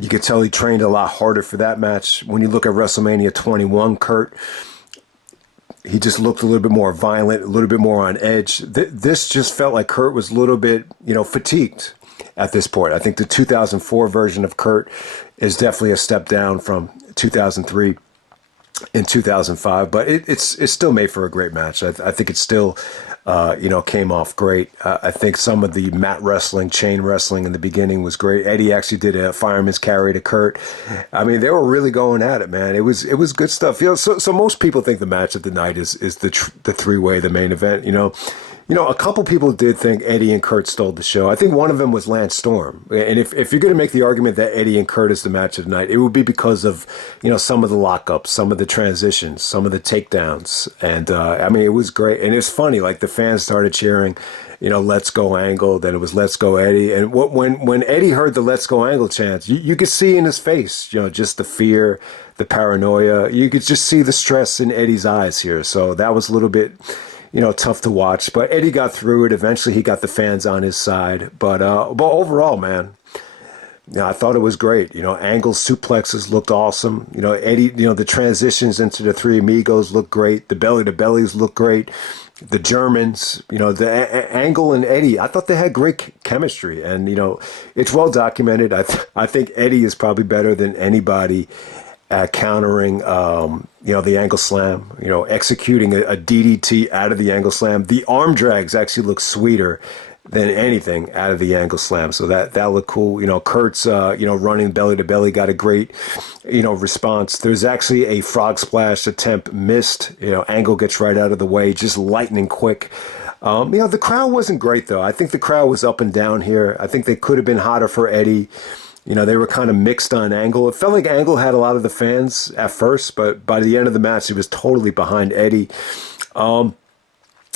you could tell he trained a lot harder for that match. When you look at WrestleMania 21 Kurt, he just looked a little bit more violent, a little bit more on edge. This just felt like Kurt was a little bit, fatigued at this point. I think the 2004 version of Kurt is definitely a step down from 2003 and 2005, but it's still made for a great match. I think it still, came off great. I think some of the mat wrestling, chain wrestling in the beginning was great. Eddie actually did a fireman's carry to Kurt. I mean, they were really going at it, man. It was good stuff. So most people think the match of the night is the three-way, the main event. A couple people did think Eddie and Kurt stole the show. I think one of them was Lance Storm. And if you're going to make the argument that Eddie and Kurt is the match of the night, it would be because of, some of the lockups, some of the transitions, some of the takedowns. And, it was great. And it's funny, like the fans started cheering, let's go Angle. Then it was let's go Eddie. And when Eddie heard the let's go Angle chants, you could see in his face, just the fear, the paranoia. You could just see the stress in Eddie's eyes here. So that was a little bit tough to watch, but Eddie got through it. Eventually he got the fans on his side, but overall, man, I thought it was great. Angle's suplexes looked awesome. Eddie, the transitions into the Three Amigos looked great. The belly to bellies looked great. The Germans, Angle and Eddie, I thought they had great chemistry, and it's well documented. I think Eddie is probably better than anybody at countering, the Angle Slam, executing a DDT out of the Angle Slam. The arm drags actually look sweeter than anything out of the Angle Slam. So that looked cool. Kurt's, running belly to belly got a great, response. There's actually a frog splash attempt missed. Angle gets right out of the way, just lightning quick. The crowd wasn't great, though. I think the crowd was up and down here. I think they could have been hotter for Eddie. They were kind of mixed on Angle. It felt like Angle had a lot of the fans at first, but by the end of the match, he was totally behind Eddie.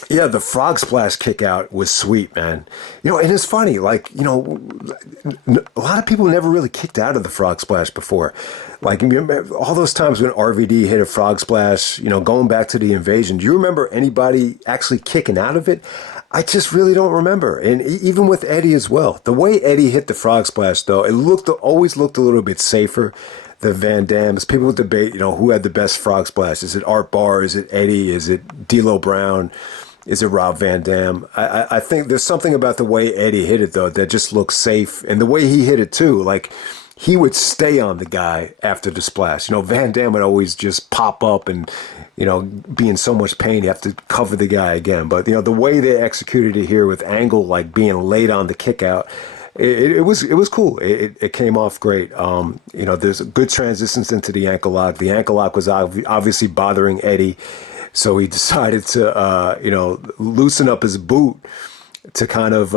The frog splash kick out was sweet, man. And it's funny, like, a lot of people never really kicked out of the frog splash before. Like, all those times when RVD hit a frog splash, going back to the Invasion, do you remember anybody actually kicking out of it? I just really don't remember. And even with Eddie as well. The way Eddie hit the frog splash, though, it always looked a little bit safer than Van Damme's. People would debate, who had the best frog splash. Is it Art Barr? Is it Eddie? Is it D'Lo Brown? Is it Rob Van Dam? I think there's something about the way Eddie hit it, though, that just looks safe. And the way he hit it, too. Like, he would stay on the guy after the splash. Van Dam would always just pop up and, be in so much pain, you have to cover the guy again. But, the way they executed it here with Angle, like, being late on the kick out, it was cool. It came off great. There's good transitions into the ankle lock. The ankle lock was obviously bothering Eddie. So he decided to, loosen up his boot to kind of,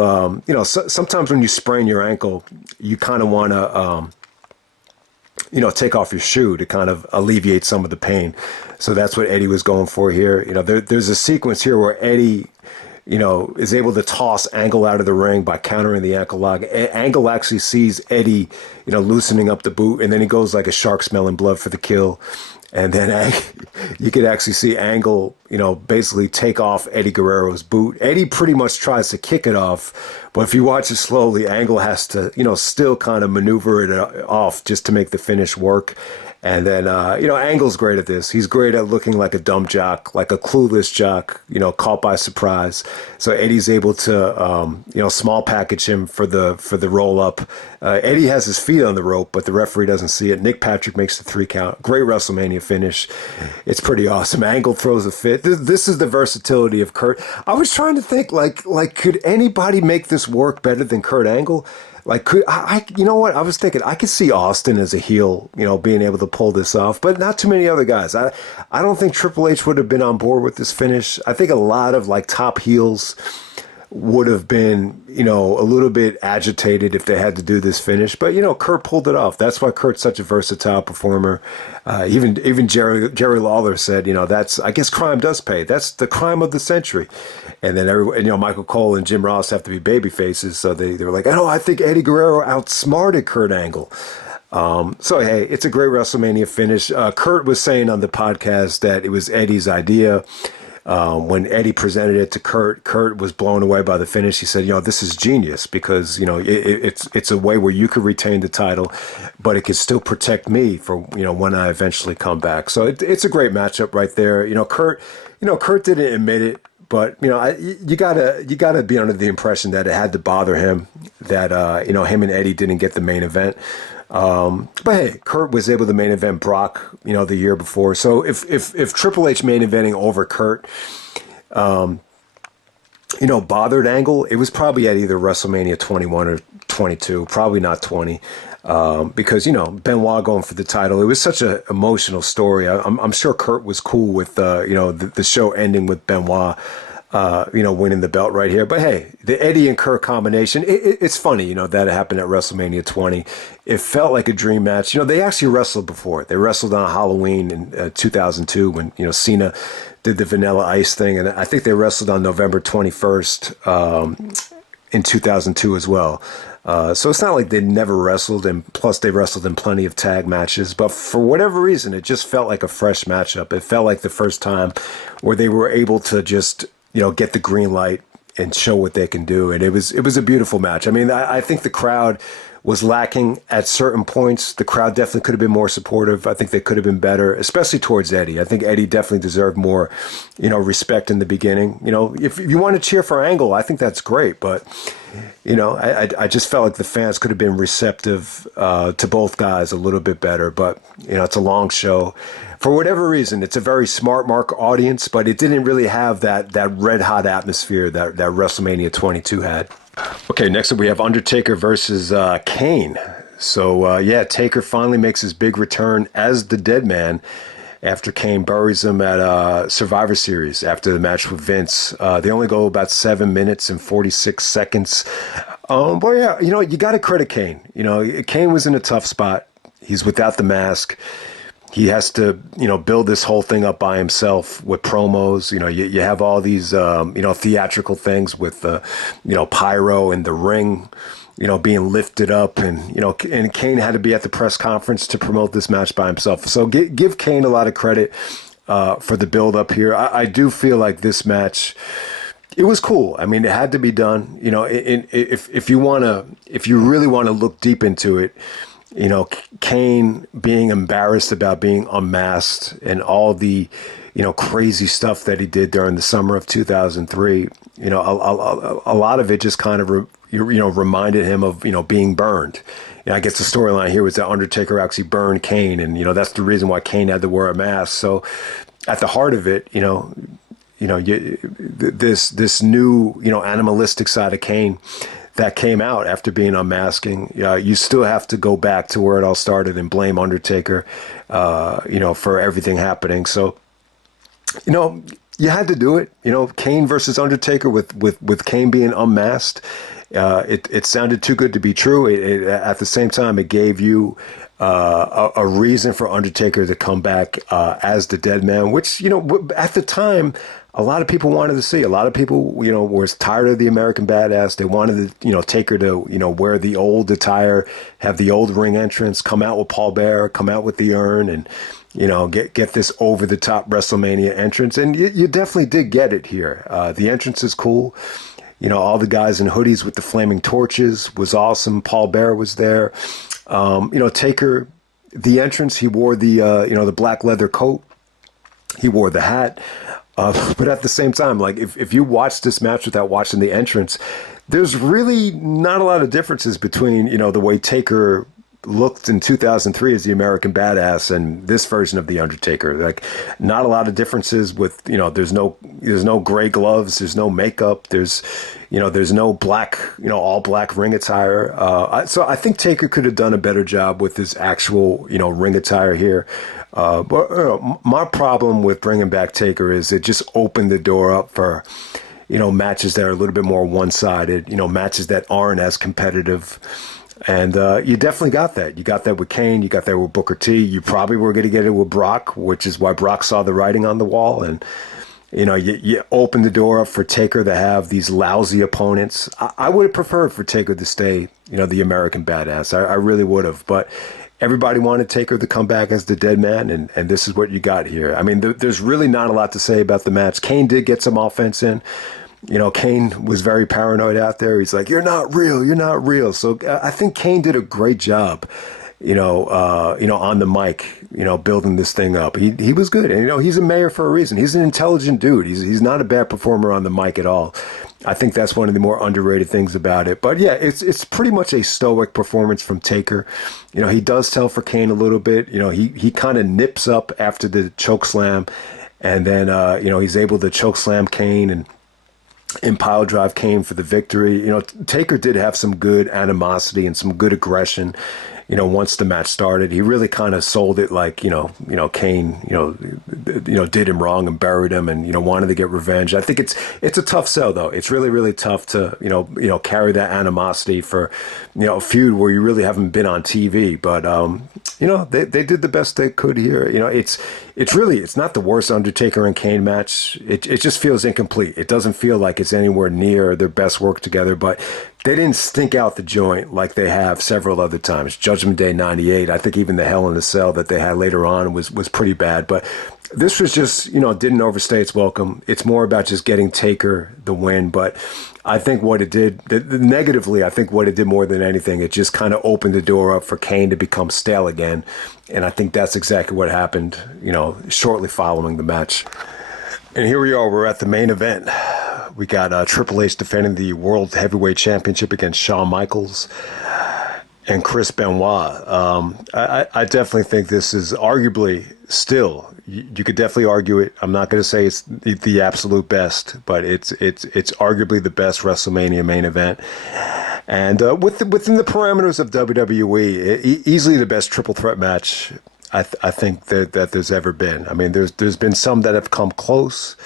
sometimes when you sprain your ankle, you kind of want to, take off your shoe to kind of alleviate some of the pain. So that's what Eddie was going for here. There's a sequence here where Eddie, is able to toss Angle out of the ring by countering the ankle lock. Angle actually sees Eddie, loosening up the boot, and then he goes like a shark smelling blood for the kill. And then you could actually see Angle, basically take off Eddie Guerrero's boot. Eddie pretty much tries to kick it off, but if you watch it slowly, Angle has to, still kind of maneuver it off just to make the finish work. And then, Angle's great at this. He's great at looking like a dumb jock, like a clueless jock, caught by surprise. So Eddie's able to, small package him for the roll up. Eddie has his feet on the rope, but the referee doesn't see it. Nick Patrick makes the 3 count. Great WrestleMania finish. It's pretty awesome. Angle throws a fit. This is the versatility of Kurt. I was trying to think, like, could anybody make this work better than Kurt Angle? Like, you know what? I was thinking I could see Austin as a heel, being able to pull this off, but not too many other guys. I don't think Triple H would have been on board with this finish. I think a lot of like top heels would have been, a little bit agitated if they had to do this finish. But, Kurt pulled it off. That's why Kurt's such a versatile performer. Even Jerry Lawler said, that's, I guess crime does pay. That's the crime of the century. And then Michael Cole and Jim Ross have to be baby faces. So they were like, I think Eddie Guerrero outsmarted Kurt Angle. So, hey, it's a great WrestleMania finish. Kurt was saying on the podcast that it was Eddie's idea. When Eddie presented it to Kurt was blown away by the finish. He said, this is genius because, it's a way where you could retain the title, but it could still protect me for, when I eventually come back. So it's a great matchup right there. Kurt didn't admit it, but, you gotta be under the impression that it had to bother him that, him and Eddie didn't get the main event. But hey, Kurt was able to main event Brock, the year before. So if Triple H main eventing over Kurt, bothered Angle, it was probably at either WrestleMania 21 or 22, probably not 20, because, Benoit going for the title, it was such an emotional story. I'm sure Kurt was cool with, the show ending with Benoit, winning the belt right here. But hey, the Eddie and Kurt combination, it's funny, that it happened at WrestleMania 20. It felt like a dream match. They actually wrestled before. They wrestled on Halloween in 2002 when, Cena did the Vanilla Ice thing. And I think they wrestled on November 21st in 2002 as well. So it's not like they never wrestled, and plus they wrestled in plenty of tag matches. But for whatever reason, it just felt like a fresh matchup. It felt like the first time where they were able to just get the green light and show what they can do. And it was a beautiful match. I mean, I think the crowd was lacking at certain points. The crowd definitely could have been more supportive. I think they could have been better, especially towards Eddie. I think Eddie definitely deserved more, respect in the beginning. If you want to cheer for Angle, I think that's great. But, I just felt like the fans could have been receptive to both guys a little bit better. But, it's a long show. For whatever reason, it's a very smart mark audience, but it didn't really have that red hot atmosphere that WrestleMania 22 had. Okay, next up we have Undertaker versus Kane. So, Taker finally makes his big return as the dead man after Kane buries him at Survivor Series after the match with Vince. They only go about 7 minutes and 46 seconds. But yeah, you got to credit Kane. Kane was in a tough spot. He's without the mask. He has to, build this whole thing up by himself with promos. You have all these, theatrical things with, pyro and the ring, being lifted up. And, and Kane had to be at the press conference to promote this match by himself. So give Kane a lot of credit for the build up here. I do feel like this match, it was cool. I mean, it had to be done. If you really want to look deep into it, Kane being embarrassed about being unmasked and all the, crazy stuff that he did during the summer of 2003, a lot of it just kind of, reminded him of, being burned. I guess the storyline here was that Undertaker actually burned Kane. And, that's the reason why Kane had to wear a mask. So at the heart of it, this new, animalistic side of Kane that came out after being unmasking, you still have to go back to where it all started and blame Undertaker, for everything happening. So, you had to do it. Kane versus Undertaker with Kane being unmasked. It sounded too good to be true. At the same time, it gave you a reason for Undertaker to come back as the dead man, which, at the time, a lot of people wanted to see. A lot of people, were tired of the American Badass. They wanted the, Taker to, wear the old attire, have the old ring entrance, come out with Paul Bearer, come out with the urn, and, get this over the top WrestleMania entrance. And you definitely did get it here. The entrance is cool. All the guys in hoodies with the flaming torches was awesome. Paul Bearer was there. Taker, the entrance, he wore the, the black leather coat. He wore the hat. But at the same time, like if you watch this match without watching the entrance, there's really not a lot of differences between, the way Taker looked in 2003 as the American Badass and this version of the Undertaker. Like, not a lot of differences with, there's no gray gloves, there's no makeup, there's no black, all black ring attire. So I think Taker could have done a better job with his actual, ring attire here. But my problem with bringing back Taker is it just opened the door up for, matches that are a little bit more one-sided, matches that aren't as competitive. And you definitely got that. You got that with Kane. You got that with Booker T. You probably were going to get it with Brock, which is why Brock saw the writing on the wall. And, you open the door up for Taker to have these lousy opponents. I would have preferred for Taker to stay, the American Badass. I really would have. But everybody wanted Taker to come back as the dead man, and this is what you got here. I mean, there's really not a lot to say about the match. Kane did get some offense in. Kane was very paranoid out there. He's like, you're not real. So I think Kane did a great job, on the mic, building this thing up. He was good. And, he's a mayor for a reason. He's an intelligent dude. He's not a bad performer on the mic at all. I think that's one of the more underrated things about it. But yeah, it's pretty much a stoic performance from Taker. He does tell for Kane a little bit. He kind of nips up after the choke slam, and then he's able to choke slam Kane and pile drive Kane for the victory. Taker did have some good animosity and some good aggression. Once the match started, he really kind of sold it like, Kane, did him wrong and buried him and, wanted to get revenge. I think it's a tough sell though. It's really, really tough to, carry that animosity for, a feud where you really haven't been on TV. But, they did the best they could here. It's not the worst Undertaker and Kane match. It just feels incomplete. It doesn't feel like it's anywhere near their best work together, but they didn't stink out the joint like they have several other times. Judgment Day 98, I think even the Hell in a Cell that they had later on was pretty bad. But this was just, didn't overstay its welcome. It's more about just getting Taker the win. But I think what it did, negatively, I think what it did more than anything, it just kind of opened the door up for Kane to become stale again. And I think that's exactly what happened, shortly following the match. And here we are, we're at the main event. We got Triple H defending the World Heavyweight Championship against Shawn Michaels and Chris Benoit. I definitely think this is arguably still, you could definitely argue it. I'm not going to say it's the absolute best, but it's arguably the best WrestleMania main event. And within the parameters of WWE, easily the best triple threat match I think that there's ever been. I mean, there's been some that have come close.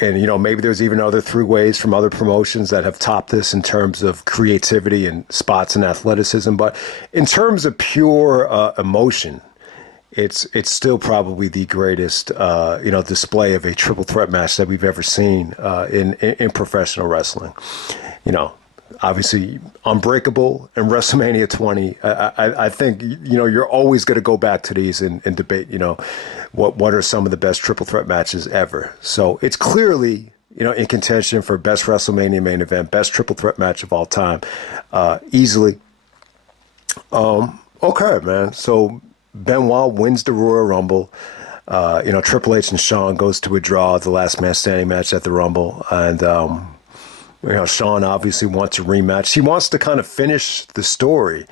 And, maybe there's even other three-ways from other promotions that have topped this in terms of creativity and spots and athleticism. But in terms of pure emotion, it's still probably the greatest, display of a triple threat match that we've ever seen in professional wrestling. Obviously, Unbreakable and WrestleMania 20. I think, you're always going to go back to these and debate, what are some of the best triple threat matches ever. So it's clearly, in contention for best WrestleMania main event, best triple threat match of all time, easily. Okay, man. So Benoit wins the Royal Rumble. Triple H and Shawn goes to a draw, the last man standing match at the Rumble. And, Shawn obviously wants a rematch. He wants to kind of finish the story,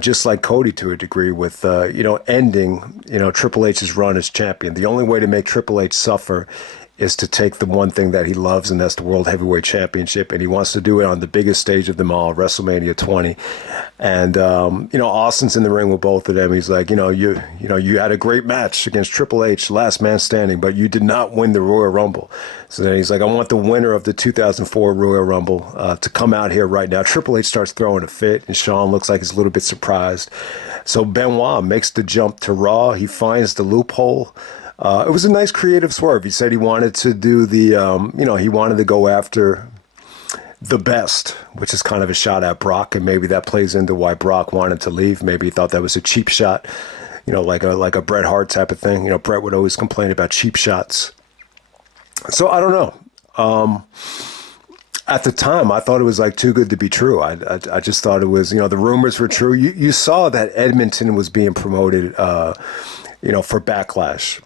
just like Cody to a degree with, ending, Triple H's run as champion. The only way to make Triple H suffer is to take the one thing that he loves, and that's the World Heavyweight Championship. And he wants to do it on the biggest stage of them all, WrestleMania 20. And, Austin's in the ring with both of them. He's like, you had a great match against Triple H, last man standing, but you did not win the Royal Rumble. So then he's like, I want the winner of the 2004 Royal Rumble to come out here right now. Triple H starts throwing a fit, and Shawn looks like he's a little bit surprised. So Benoit makes the jump to Raw. He finds the loophole. It was a nice creative swerve. He said he wanted to do he wanted to go after the best, which is kind of a shot at Brock, and maybe that plays into why Brock wanted to leave. Maybe he thought that was a cheap shot, like a Bret Hart type of thing. Bret would always complain about cheap shots. So I don't know. At the time, I thought it was like too good to be true. I just thought it was, the rumors were true. You saw that Edmonton was being promoted, for Backlash.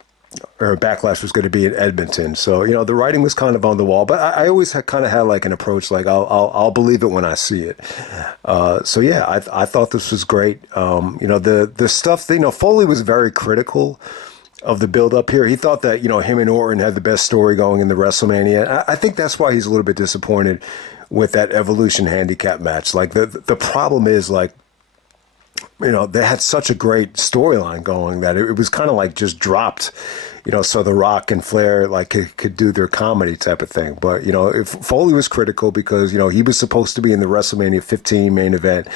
or Backlash was going to be in Edmonton. So, the writing was kind of on the wall, but I always kind of had like an approach, like I'll believe it when I see it. So yeah, I thought this was great. The stuff that, Foley was very critical of the build up here. He thought that, him and Orton had the best story going in the WrestleMania. I think that's why he's a little bit disappointed with that Evolution handicap match. Like the problem is, like, they had such a great storyline going that it was kind of like just dropped, so The Rock and Flair like could do their comedy type of thing. But, if Foley was critical because, he was supposed to be in the WrestleMania 15 main event,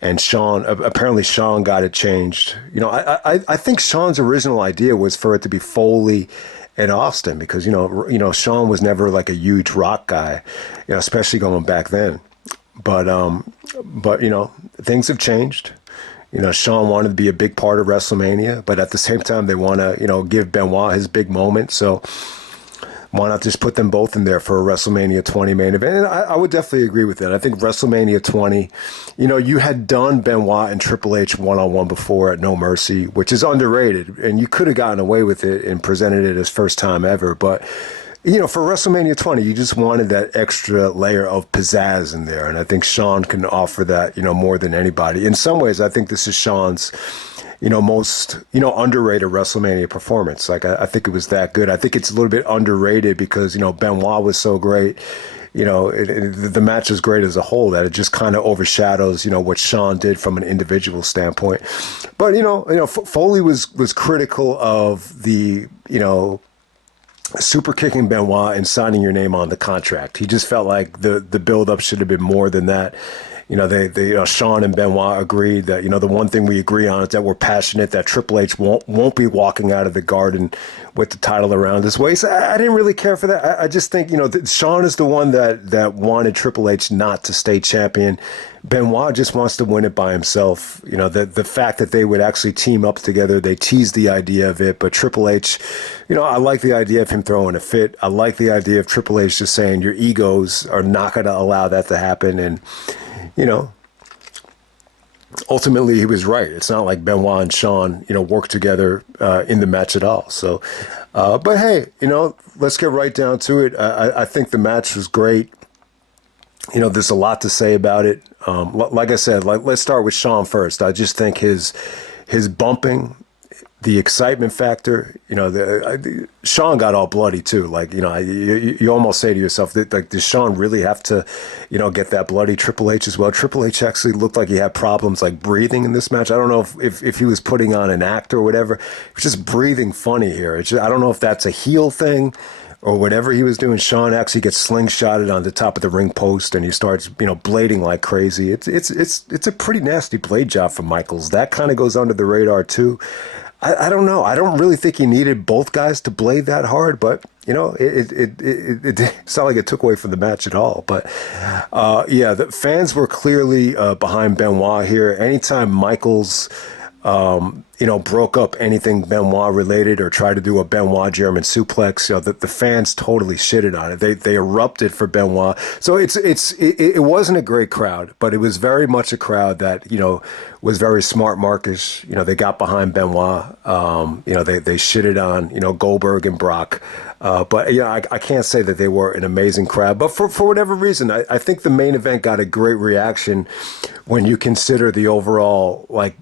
and apparently Sean got it changed. I think Sean's original idea was for it to be Foley and Austin because, Sean was never like a huge Rock guy, especially going back then. But things have changed. Sean wanted to be a big part of WrestleMania, but at the same time, they want to, give Benoit his big moment. So why not just put them both in there for a WrestleMania 20 main event? And I would definitely agree with that. I think WrestleMania 20, you had done Benoit and Triple H one-on-one before at No Mercy, which is underrated, and you could have gotten away with it and presented it as first time ever. But, for WrestleMania 20, you just wanted that extra layer of pizzazz in there. And I think Sean can offer that, more than anybody. In some ways, I think this is Sean's, most, underrated WrestleMania performance. Like, I think it was that good. I think it's a little bit underrated because, Benoit was so great. The match was great as a whole that it just kind of overshadows, what Sean did from an individual standpoint. But, Foley was critical of the, super kicking Benoit and signing your name on the contract. He just felt like the build-up should have been more than that. Sean and Benoit agreed that, the one thing we agree on is that we're passionate, that Triple H won't be walking out of the Garden with the title around his waist. I didn't really care for that. I just think, Sean is the one that wanted Triple H not to stay champion. Benoit just wants to win it by himself. The fact that they would actually team up together, they teased the idea of it, but Triple H, I like the idea of him throwing a fit. I like the idea of Triple H just saying your egos are not going to allow that to happen. And, ultimately he was right. It's not like Benoit and Sean, worked together in the match at all. So, but hey, let's get right down to it. I think the match was great. There's a lot to say about it. Like I said, let's start with Sean first. I just think his bumping, the excitement factor, Sean got all bloody too. Like, you almost say to yourself, that, like, does Sean really have to, get that bloody Triple H as well? Triple H actually looked like he had problems like breathing in this match. I don't know if he was putting on an act or whatever. He was just breathing funny here. I don't know if that's a heel thing or whatever he was doing. Sean actually gets slingshotted on the top of the ring post and he starts, blading like crazy. It's a pretty nasty blade job from Michaels. That kind of goes under the radar too. I don't know. I don't really think he needed both guys to blade that hard, but it's not like it took away from the match at all. But the fans were clearly behind Benoit here. Anytime Michaels, broke up anything Benoit related or tried to do a Benoit German suplex, the fans totally shitted on it. They erupted for Benoit. So it wasn't a great crowd, but it was very much a crowd that, was very smart Marcus. They got behind Benoit. They shitted on, Goldberg and Brock. But I can't say that they were an amazing crowd. But for whatever reason, I think the main event got a great reaction when you consider the overall, like,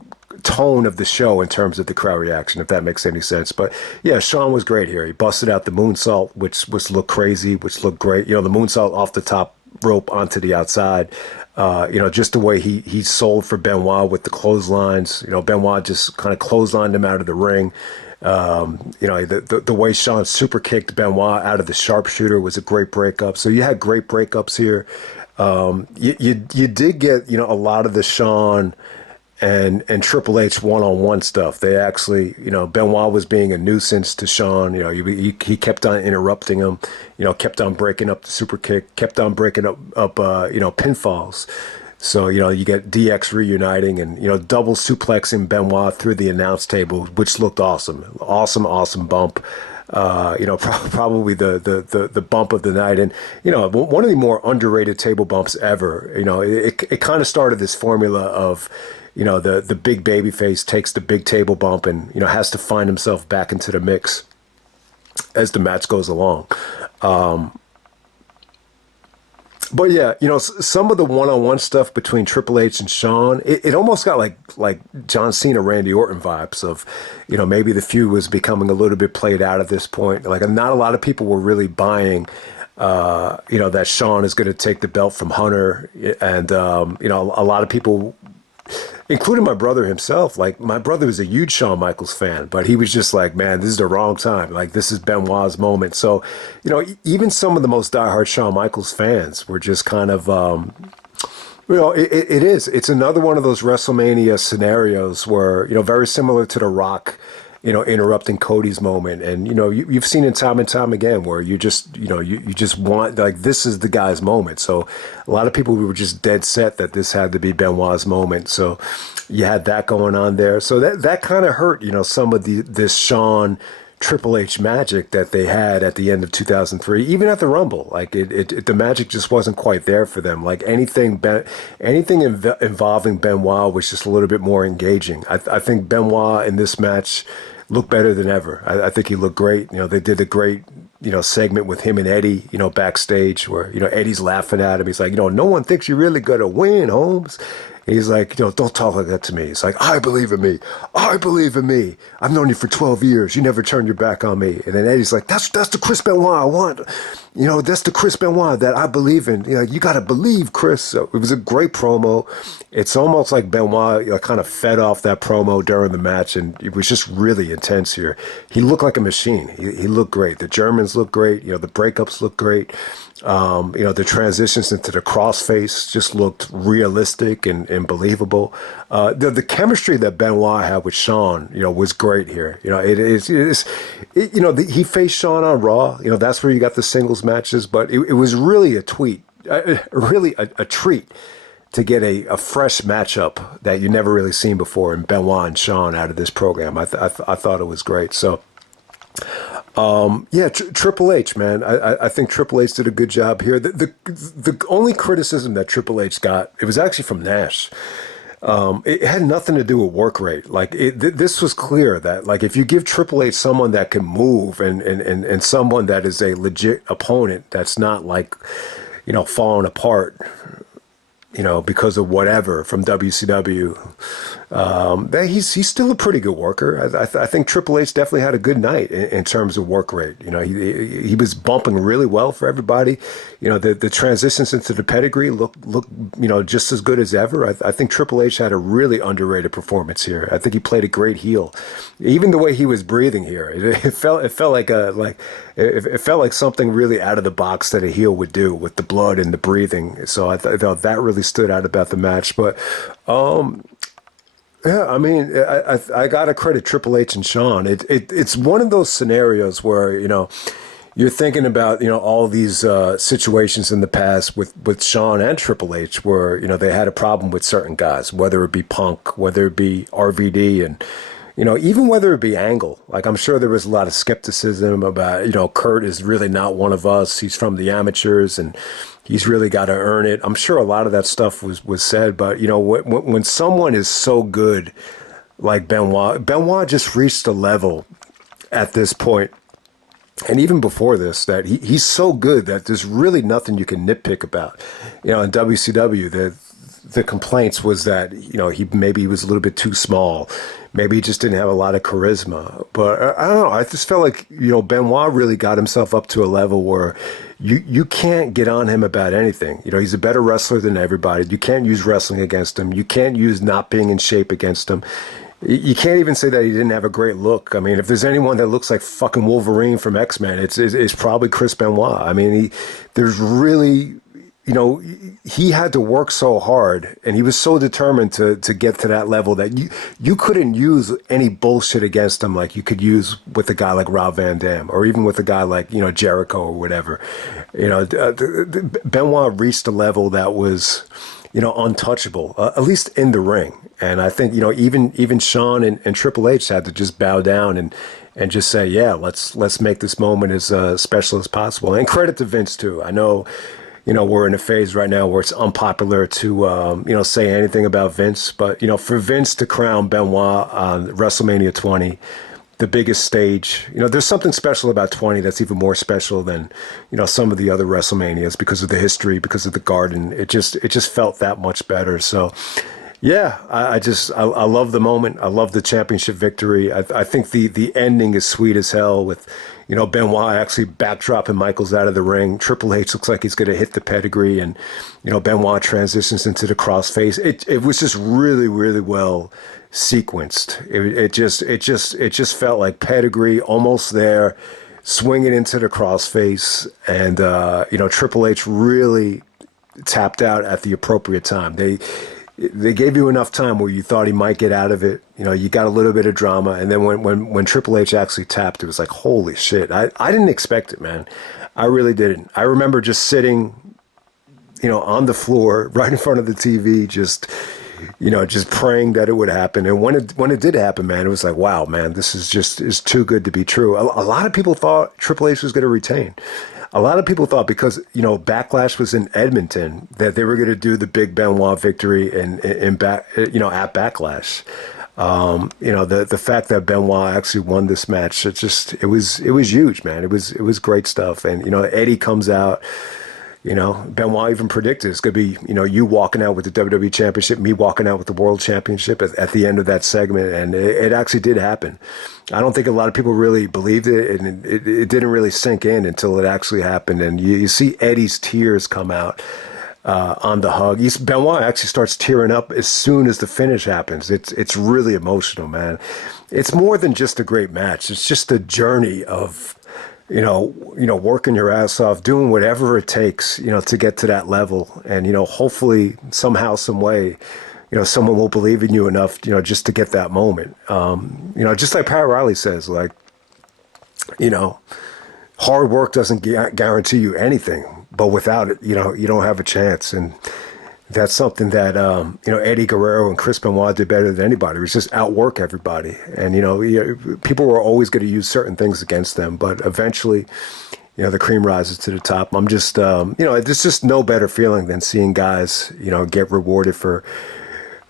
tone of the show in terms of the crowd reaction, if that makes any sense. But yeah, Sean was great here. He busted out the moonsault, which looked crazy, which looked great. The moonsault off the top rope onto the outside. Just the way he sold for Benoit with the clotheslines. Benoit just kind of clotheslined him out of the ring. The way Sean super kicked Benoit out of the sharpshooter was a great breakup. So you had great breakups here. You did get, a lot of the Sean and Triple H one-on-one stuff. They actually, Benoit was being a nuisance to Sean. He kept on interrupting him, kept on breaking up the super kick, kept on breaking up pinfalls. So, you get DX reuniting and, double suplexing Benoit through the announce table, which looked awesome. Awesome bump. Probably the bump of the night. And, one of the more underrated table bumps ever. It kind of started this formula of, the big baby face takes the big table bump and, has to find himself back into the mix. as the match goes along. But yeah, some of the one-on-one stuff between Triple H and Shawn, it almost got like John Cena, Randy Orton vibes of, maybe the feud was becoming a little bit played out at this point. Like, not a lot of people were really buying, that Shawn is going to take the belt from Hunter, and a lot of people, including my brother himself. Like, my brother was a huge Shawn Michaels fan, but he was just like, man, this is the wrong time. Like, this is Benoit's moment. So, even some of the most diehard Shawn Michaels fans were just kind of, it is. It's another one of those WrestleMania scenarios where, very similar to The Rock, interrupting Cody's moment. And, you've seen it time and time again where you just, you just want, like, this is the guy's moment. So a lot of people were just dead set that this had to be Benoit's moment. So you had that going on there. So that kind of hurt, some of this Shawn Triple H magic that they had at the end of 2003, even at the Rumble. Like, the magic just wasn't quite there for them. Like, anything involving Benoit was just a little bit more engaging. I think Benoit in this match looked better than ever. I think he looked great. They did a great, segment with him and Eddie, backstage where, Eddie's laughing at him. He's like, no one thinks you're really going to win, Holmes. And he's like, don't talk like that to me. It's like, I believe in me. I believe in me. I've known you for 12 years. You never turned your back on me. And then Eddie's like, that's the Chris Benoit I want. That's the Chris Benoit that I believe in. You got to believe, Chris. So it was a great promo. It's almost like Benoit kind of fed off that promo during the match, and it was just really intense here. He looked like a machine. He looked great. The Germans looked great. The breakups looked great. The transitions into the crossface just looked realistic and believable. The chemistry that Benoit had with Shawn, was great here. He faced Shawn on Raw. That's where you got the singles matches, but it was really a treat to get a fresh matchup that you never really seen before in Benoit and Shawn out of this program. I thought it was great. So. Triple H, man. I think Triple H did a good job here. The only criticism that Triple H got, it was actually from Nash. It had nothing to do with work rate. Like, this was clear that, like, if you give Triple H someone that can move and someone that is a legit opponent that's not like, falling apart, because of whatever from WCW, that he's still a pretty good worker. I think Triple H definitely had a good night in terms of work rate. He was bumping really well for everybody. The transitions into the pedigree look just as good as ever. I think Triple H had a really underrated performance here. I think he played a great heel. Even the way he was breathing here, it felt like something really out of the box that a heel would do with the blood and the breathing. So I thought that really stood out about the match. But yeah, I mean, I gotta credit Triple H and Shawn. It's one of those scenarios where you're thinking about all these situations in the past with Shawn and Triple H where they had a problem with certain guys, whether it be Punk, whether it be RVD, and even whether it be Angle. Like, I'm sure there was a lot of skepticism about Kurt is really not one of us. He's from the amateurs and he's really got to earn it. I'm sure a lot of that stuff was said, but when someone is so good like Benoit just reached a level at this point, and even before this, that he's so good that there's really nothing you can nitpick about. In WCW, the complaints was that he was a little bit too small. Maybe he just didn't have a lot of charisma. But I don't know. I just felt like Benoit really got himself up to a level where you can't get on him about anything. He's a better wrestler than everybody. You can't use wrestling against him. You can't use not being in shape against him. You can't even say that he didn't have a great look. I mean, if there's anyone that looks like fucking Wolverine from X-Men, it's probably Chris Benoit. I mean, there's really, he had to work so hard, and he was so determined to get to that level that you couldn't use any bullshit against him like you could use with a guy like Rob Van Dam, or even with a guy like, Jericho or whatever. Benoit reached a level that was, untouchable, at least in the ring. And I think, even Shawn and Triple H had to just bow down and just say, yeah, let's make this moment as special as possible. And credit to Vince too. I know, we're in a phase right now where it's unpopular to, say anything about Vince, but, for Vince to crown Benoit on WrestleMania 20, the biggest stage. There's something special about 20 that's even more special than, some of the other WrestleManias because of the history, because of the Garden. It just felt that much better. So, yeah, I love the moment. I love the championship victory. I think the ending is sweet as hell with, Benoit actually backdropping Michaels out of the ring. Triple H looks like he's going to hit the pedigree, and, Benoit transitions into the crossface. It was just really, really well sequenced. It just felt like pedigree almost there, swinging into the crossface, and Triple H really tapped out at the appropriate time. They gave you enough time where you thought he might get out of it. You got a little bit of drama, and then when Triple H actually tapped, it was like, holy shit! I didn't expect it, man. I really didn't. I remember just sitting, on the floor right in front of the TV, just praying that it would happen. And when it did happen, man, it was like, wow, man, this is too good to be true. A lot of people thought Triple H was going to retain. A lot of people thought because, Backlash was in Edmonton that they were going to do the big Benoit victory at Backlash. The fact that Benoit actually won this match, it was huge, man. It was great stuff. And, Eddie comes out. Benoit even predicted it's going to be, you walking out with the WWE Championship, me walking out with the World Championship at the end of that segment. And it actually did happen. I don't think a lot of people really believed it, and it didn't really sink in until it actually happened. And you see Eddie's tears come out on the hug. Benoit actually starts tearing up as soon as the finish happens. It's really emotional, man. It's more than just a great match. It's just a journey of working your ass off, doing whatever it takes, to get to that level. And, hopefully somehow, some way, someone will believe in you enough, just to get that moment. Just like Pat Riley says, like, hard work doesn't guarantee you anything, but without it, you don't have a chance. And that's something that, Eddie Guerrero and Chris Benoit did better than anybody. It was just outwork everybody. And, people were always going to use certain things against them, but eventually, the cream rises to the top. I'm just, there's just no better feeling than seeing guys, get rewarded for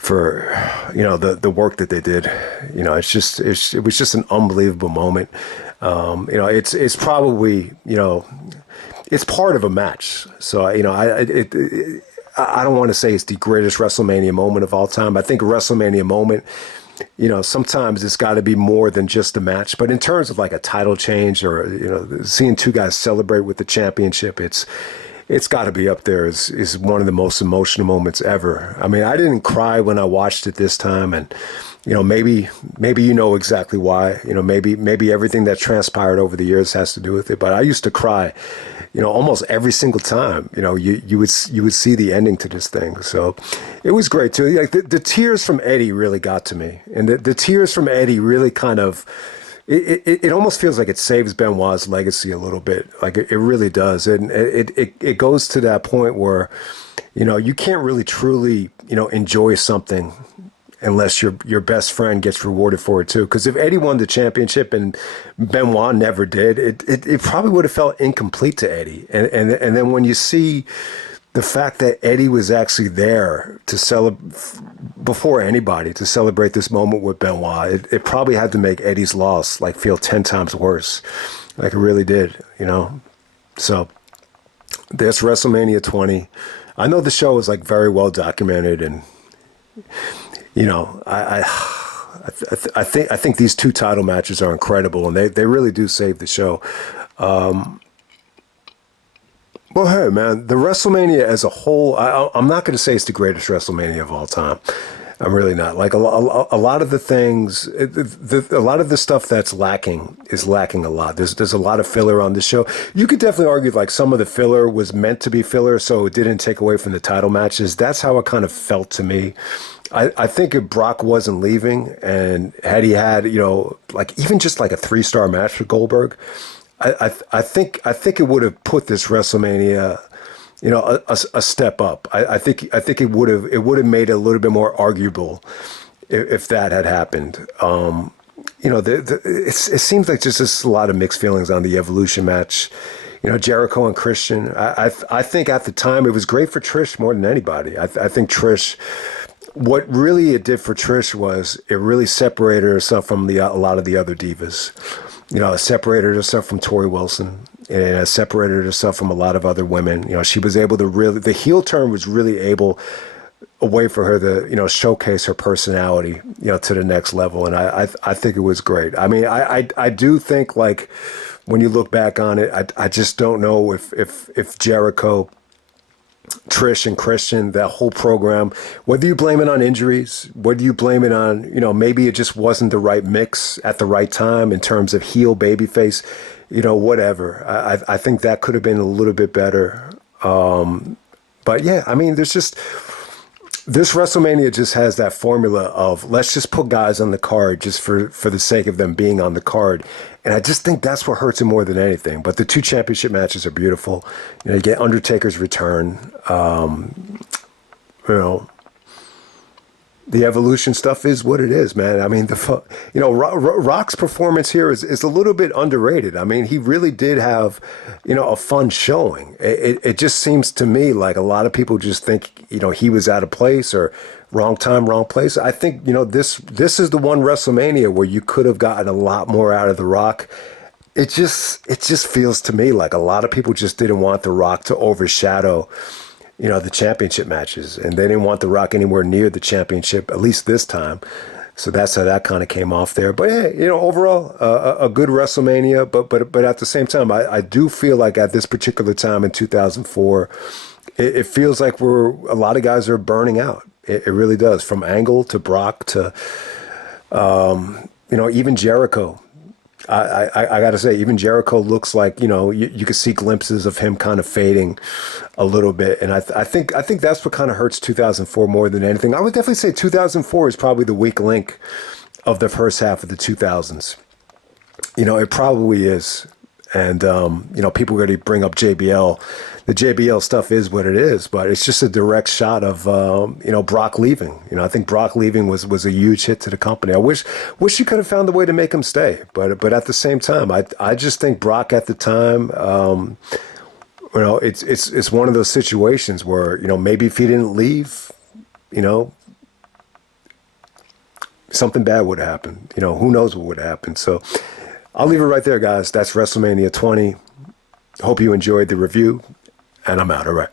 the work that they did. It was just an unbelievable moment. It's probably, it's part of a match. So, I don't want to say it's the greatest WrestleMania moment of all time. I think a WrestleMania moment, sometimes it's got to be more than just a match. But in terms of like a title change or, seeing two guys celebrate with the championship, it's got to be up there is one of the most emotional moments ever. I mean, I didn't cry when I watched it this time, and maybe exactly why. Maybe everything that transpired over the years has to do with it. But I used to cry, almost every single time. You would see the ending to this thing. So it was great too. Like the tears from Eddie really got to me, and the tears from Eddie really kind of. It almost feels like it saves Benoit's legacy a little bit. Like it really does. And it goes to that point where, you can't really truly, enjoy something unless your best friend gets rewarded for it too. Because if Eddie won the championship and Benoit never did, it probably would have felt incomplete to Eddie. And then when you see the fact that Eddie was actually there to celebrate before anybody to celebrate this moment with Benoit, it probably had to make Eddie's loss like feel 10 times worse. Like it really did, So there's WrestleMania 20. I know the show is like very well documented, and I think these two title matches are incredible, and they really do save the show. Well, hey, man, the WrestleMania as a whole, I'm not going to say it's the greatest WrestleMania of all time. I'm really not. Like a lot of the things, a lot of the stuff that's lacking is lacking a lot. There's a lot of filler on the show. You could definitely argue like some of the filler was meant to be filler, so it didn't take away from the title matches. That's how it kind of felt to me. I think if Brock wasn't leaving and had he had, like even just like a 3-star match with Goldberg, I think it would have put this WrestleMania, a step up. I think it would have made it a little bit more arguable if that had happened. It seems like just a lot of mixed feelings on the Evolution match. Jericho and Christian. I think at the time it was great for Trish more than anybody. I think Trish What really it did for Trish was it really separated herself from a lot of the other divas. It separated herself from Torrie Wilson, and it separated herself from a lot of other women. She was able to really, the heel turn was really able a way for her to, showcase her personality, to the next level. And I think it was great. I mean, I do think, like, when you look back on it, I just don't know if Jericho, Trish, and Christian, that whole program, whether you blame it on injuries, whether you blame it on, maybe it just wasn't the right mix at the right time in terms of heel babyface, whatever. I think that could have been a little bit better. But yeah, I mean, this WrestleMania just has that formula of let's just put guys on the card just for the sake of them being on the card. And I just think that's what hurts it more than anything. But the two championship matches are beautiful. You get Undertaker's return. The Evolution stuff is what it is, man. I mean, Rock's performance here is a little bit underrated. I mean, he really did have, a fun showing. It just seems to me like a lot of people just think, he was out of place or wrong time, wrong place. I think, this is the one WrestleMania where you could have gotten a lot more out of The Rock. It just feels to me like a lot of people just didn't want The Rock to overshadow the championship matches, and they didn't want The Rock anywhere near the championship, at least this time. So that's how that kind of came off there. But hey, overall, a good WrestleMania. But at the same time, I do feel like at this particular time in 2004, it feels like a lot of guys are burning out. It really does, from Angle to Brock to, even Jericho. I got to say, even Jericho looks like, you could see glimpses of him kind of fading a little bit. And I think that's what kind of hurts 2004 more than anything. I would definitely say 2004 is probably the weak link of the first half of the 2000s. It probably is. And, people really bring up JBL. The JBL stuff is what it is, but it's just a direct shot of, Brock leaving. I think Brock leaving was a huge hit to the company. I wish you could have found a way to make him stay. But at the same time, I just think Brock at the time, it's one of those situations where, maybe if he didn't leave, something bad would have happened. Who knows what would have happened. So I'll leave it right there, guys. That's WrestleMania 20. Hope you enjoyed the review, and I'm out. All right.